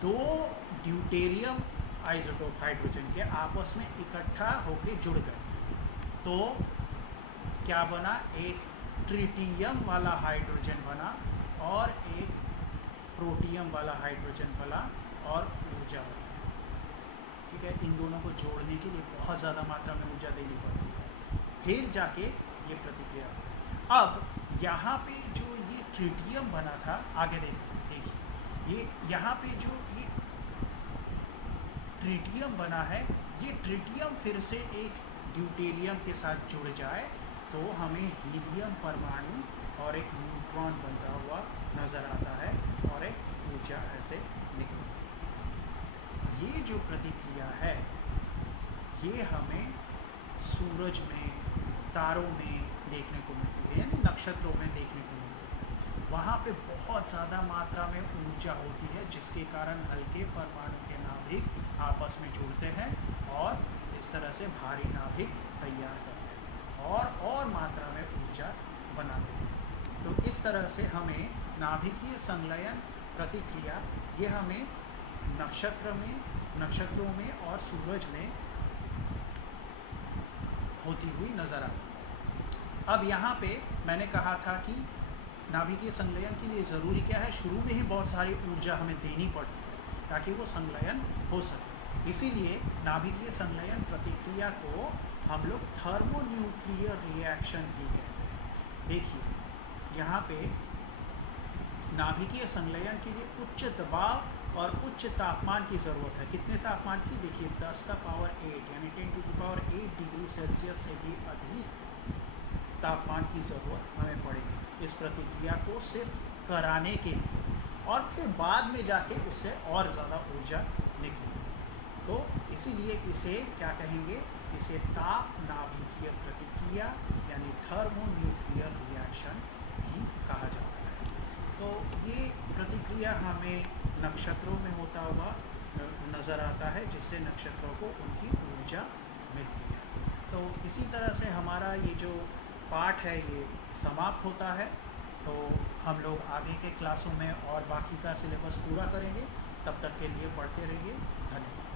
2 ड्यूटेरियम आइसोटोप हाइड्रोजन के आपस में इकट्ठा होकर जुड़ गए, तो क्या बना, एक ट्रिटियम वाला हाइड्रोजन बना और एक प्रोटियम वाला हाइड्रोजन बना और ऊर्जा बनी। ठीक है, इन दोनों को जोड़ने के लिए बहुत ज़्यादा मात्रा में ऊर्जा देनी पड़ती है, फिर जाके ये प्रतिक्रिया। अब यहाँ पे जो ये ट्रिटियम बना था, आगे देखिए ये यहाँ पे जो ये ट्रिटियम बना है, ये ट्रिटियम फिर से एक ड्यूटेरियम के साथ जुड़ जाए तो हमें हीलियम परमाणु और एक न्यूट्रॉन बनता हुआ नज़र आता है और एक ऊर्जा ऐसे निकलती है। ये जो प्रतिक्रिया है ये हमें सूरज में, तारों में देखने को मिलती है, यानी नक्षत्रों में देखने को मिलती है। वहाँ पे बहुत ज़्यादा मात्रा में ऊर्जा होती है, जिसके कारण हल्के परमाणु के नाभिक आपस में जुड़ते हैं और इस तरह से भारी नाभिक तैयार करते हैं और मात्रा में ऊर्जा बनाते हैं। तो इस तरह से हमें नाभिकीय संलयन प्रतिक्रिया ये हमें नक्षत्रों में और सूरज में होती हुई नज़र आती है। अब यहाँ पे मैंने कहा था कि नाभिकीय संलयन के लिए ज़रूरी क्या है, शुरू में ही बहुत सारी ऊर्जा हमें देनी पड़ती है ताकि वो संलयन हो सके। इसीलिए नाभिकीय संलयन प्रतिक्रिया को हम लोग थर्मोन्यूक्लियर रिएक्शन भी कहते हैं। देखिए यहाँ पे नाभिकीय संलयन के लिए उच्च दबाव और उच्च तापमान की ज़रूरत है। कितने तापमान की, देखिए 10 का पावर 8 यानी 10 to the power 8 degree Celsius से भी अधिक तापमान की ज़रूरत हमें पड़ेगी इस प्रतिक्रिया को सिर्फ कराने के लिए, और फिर बाद में जाके उससे और ज़्यादा ऊर्जा निकलेगी। तो इसीलिए इसे क्या कहेंगे, इसे ताप नाभिकीय प्रतिक्रिया यानी थर्मोन्यूक्लियर रिएक्शन भी कहा जाता है। तो ये प्रतिक्रिया हमें नक्षत्रों में होता हुआ नज़र आता है, जिससे नक्षत्रों को उनकी ऊर्जा मिलती है। तो इसी तरह से हमारा ये जो पाठ है ये समाप्त होता है। तो हम लोग आगे के क्लासों में और बाकी का सिलेबस पूरा करेंगे। तब तक के लिए पढ़ते रहिए। धन्यवाद।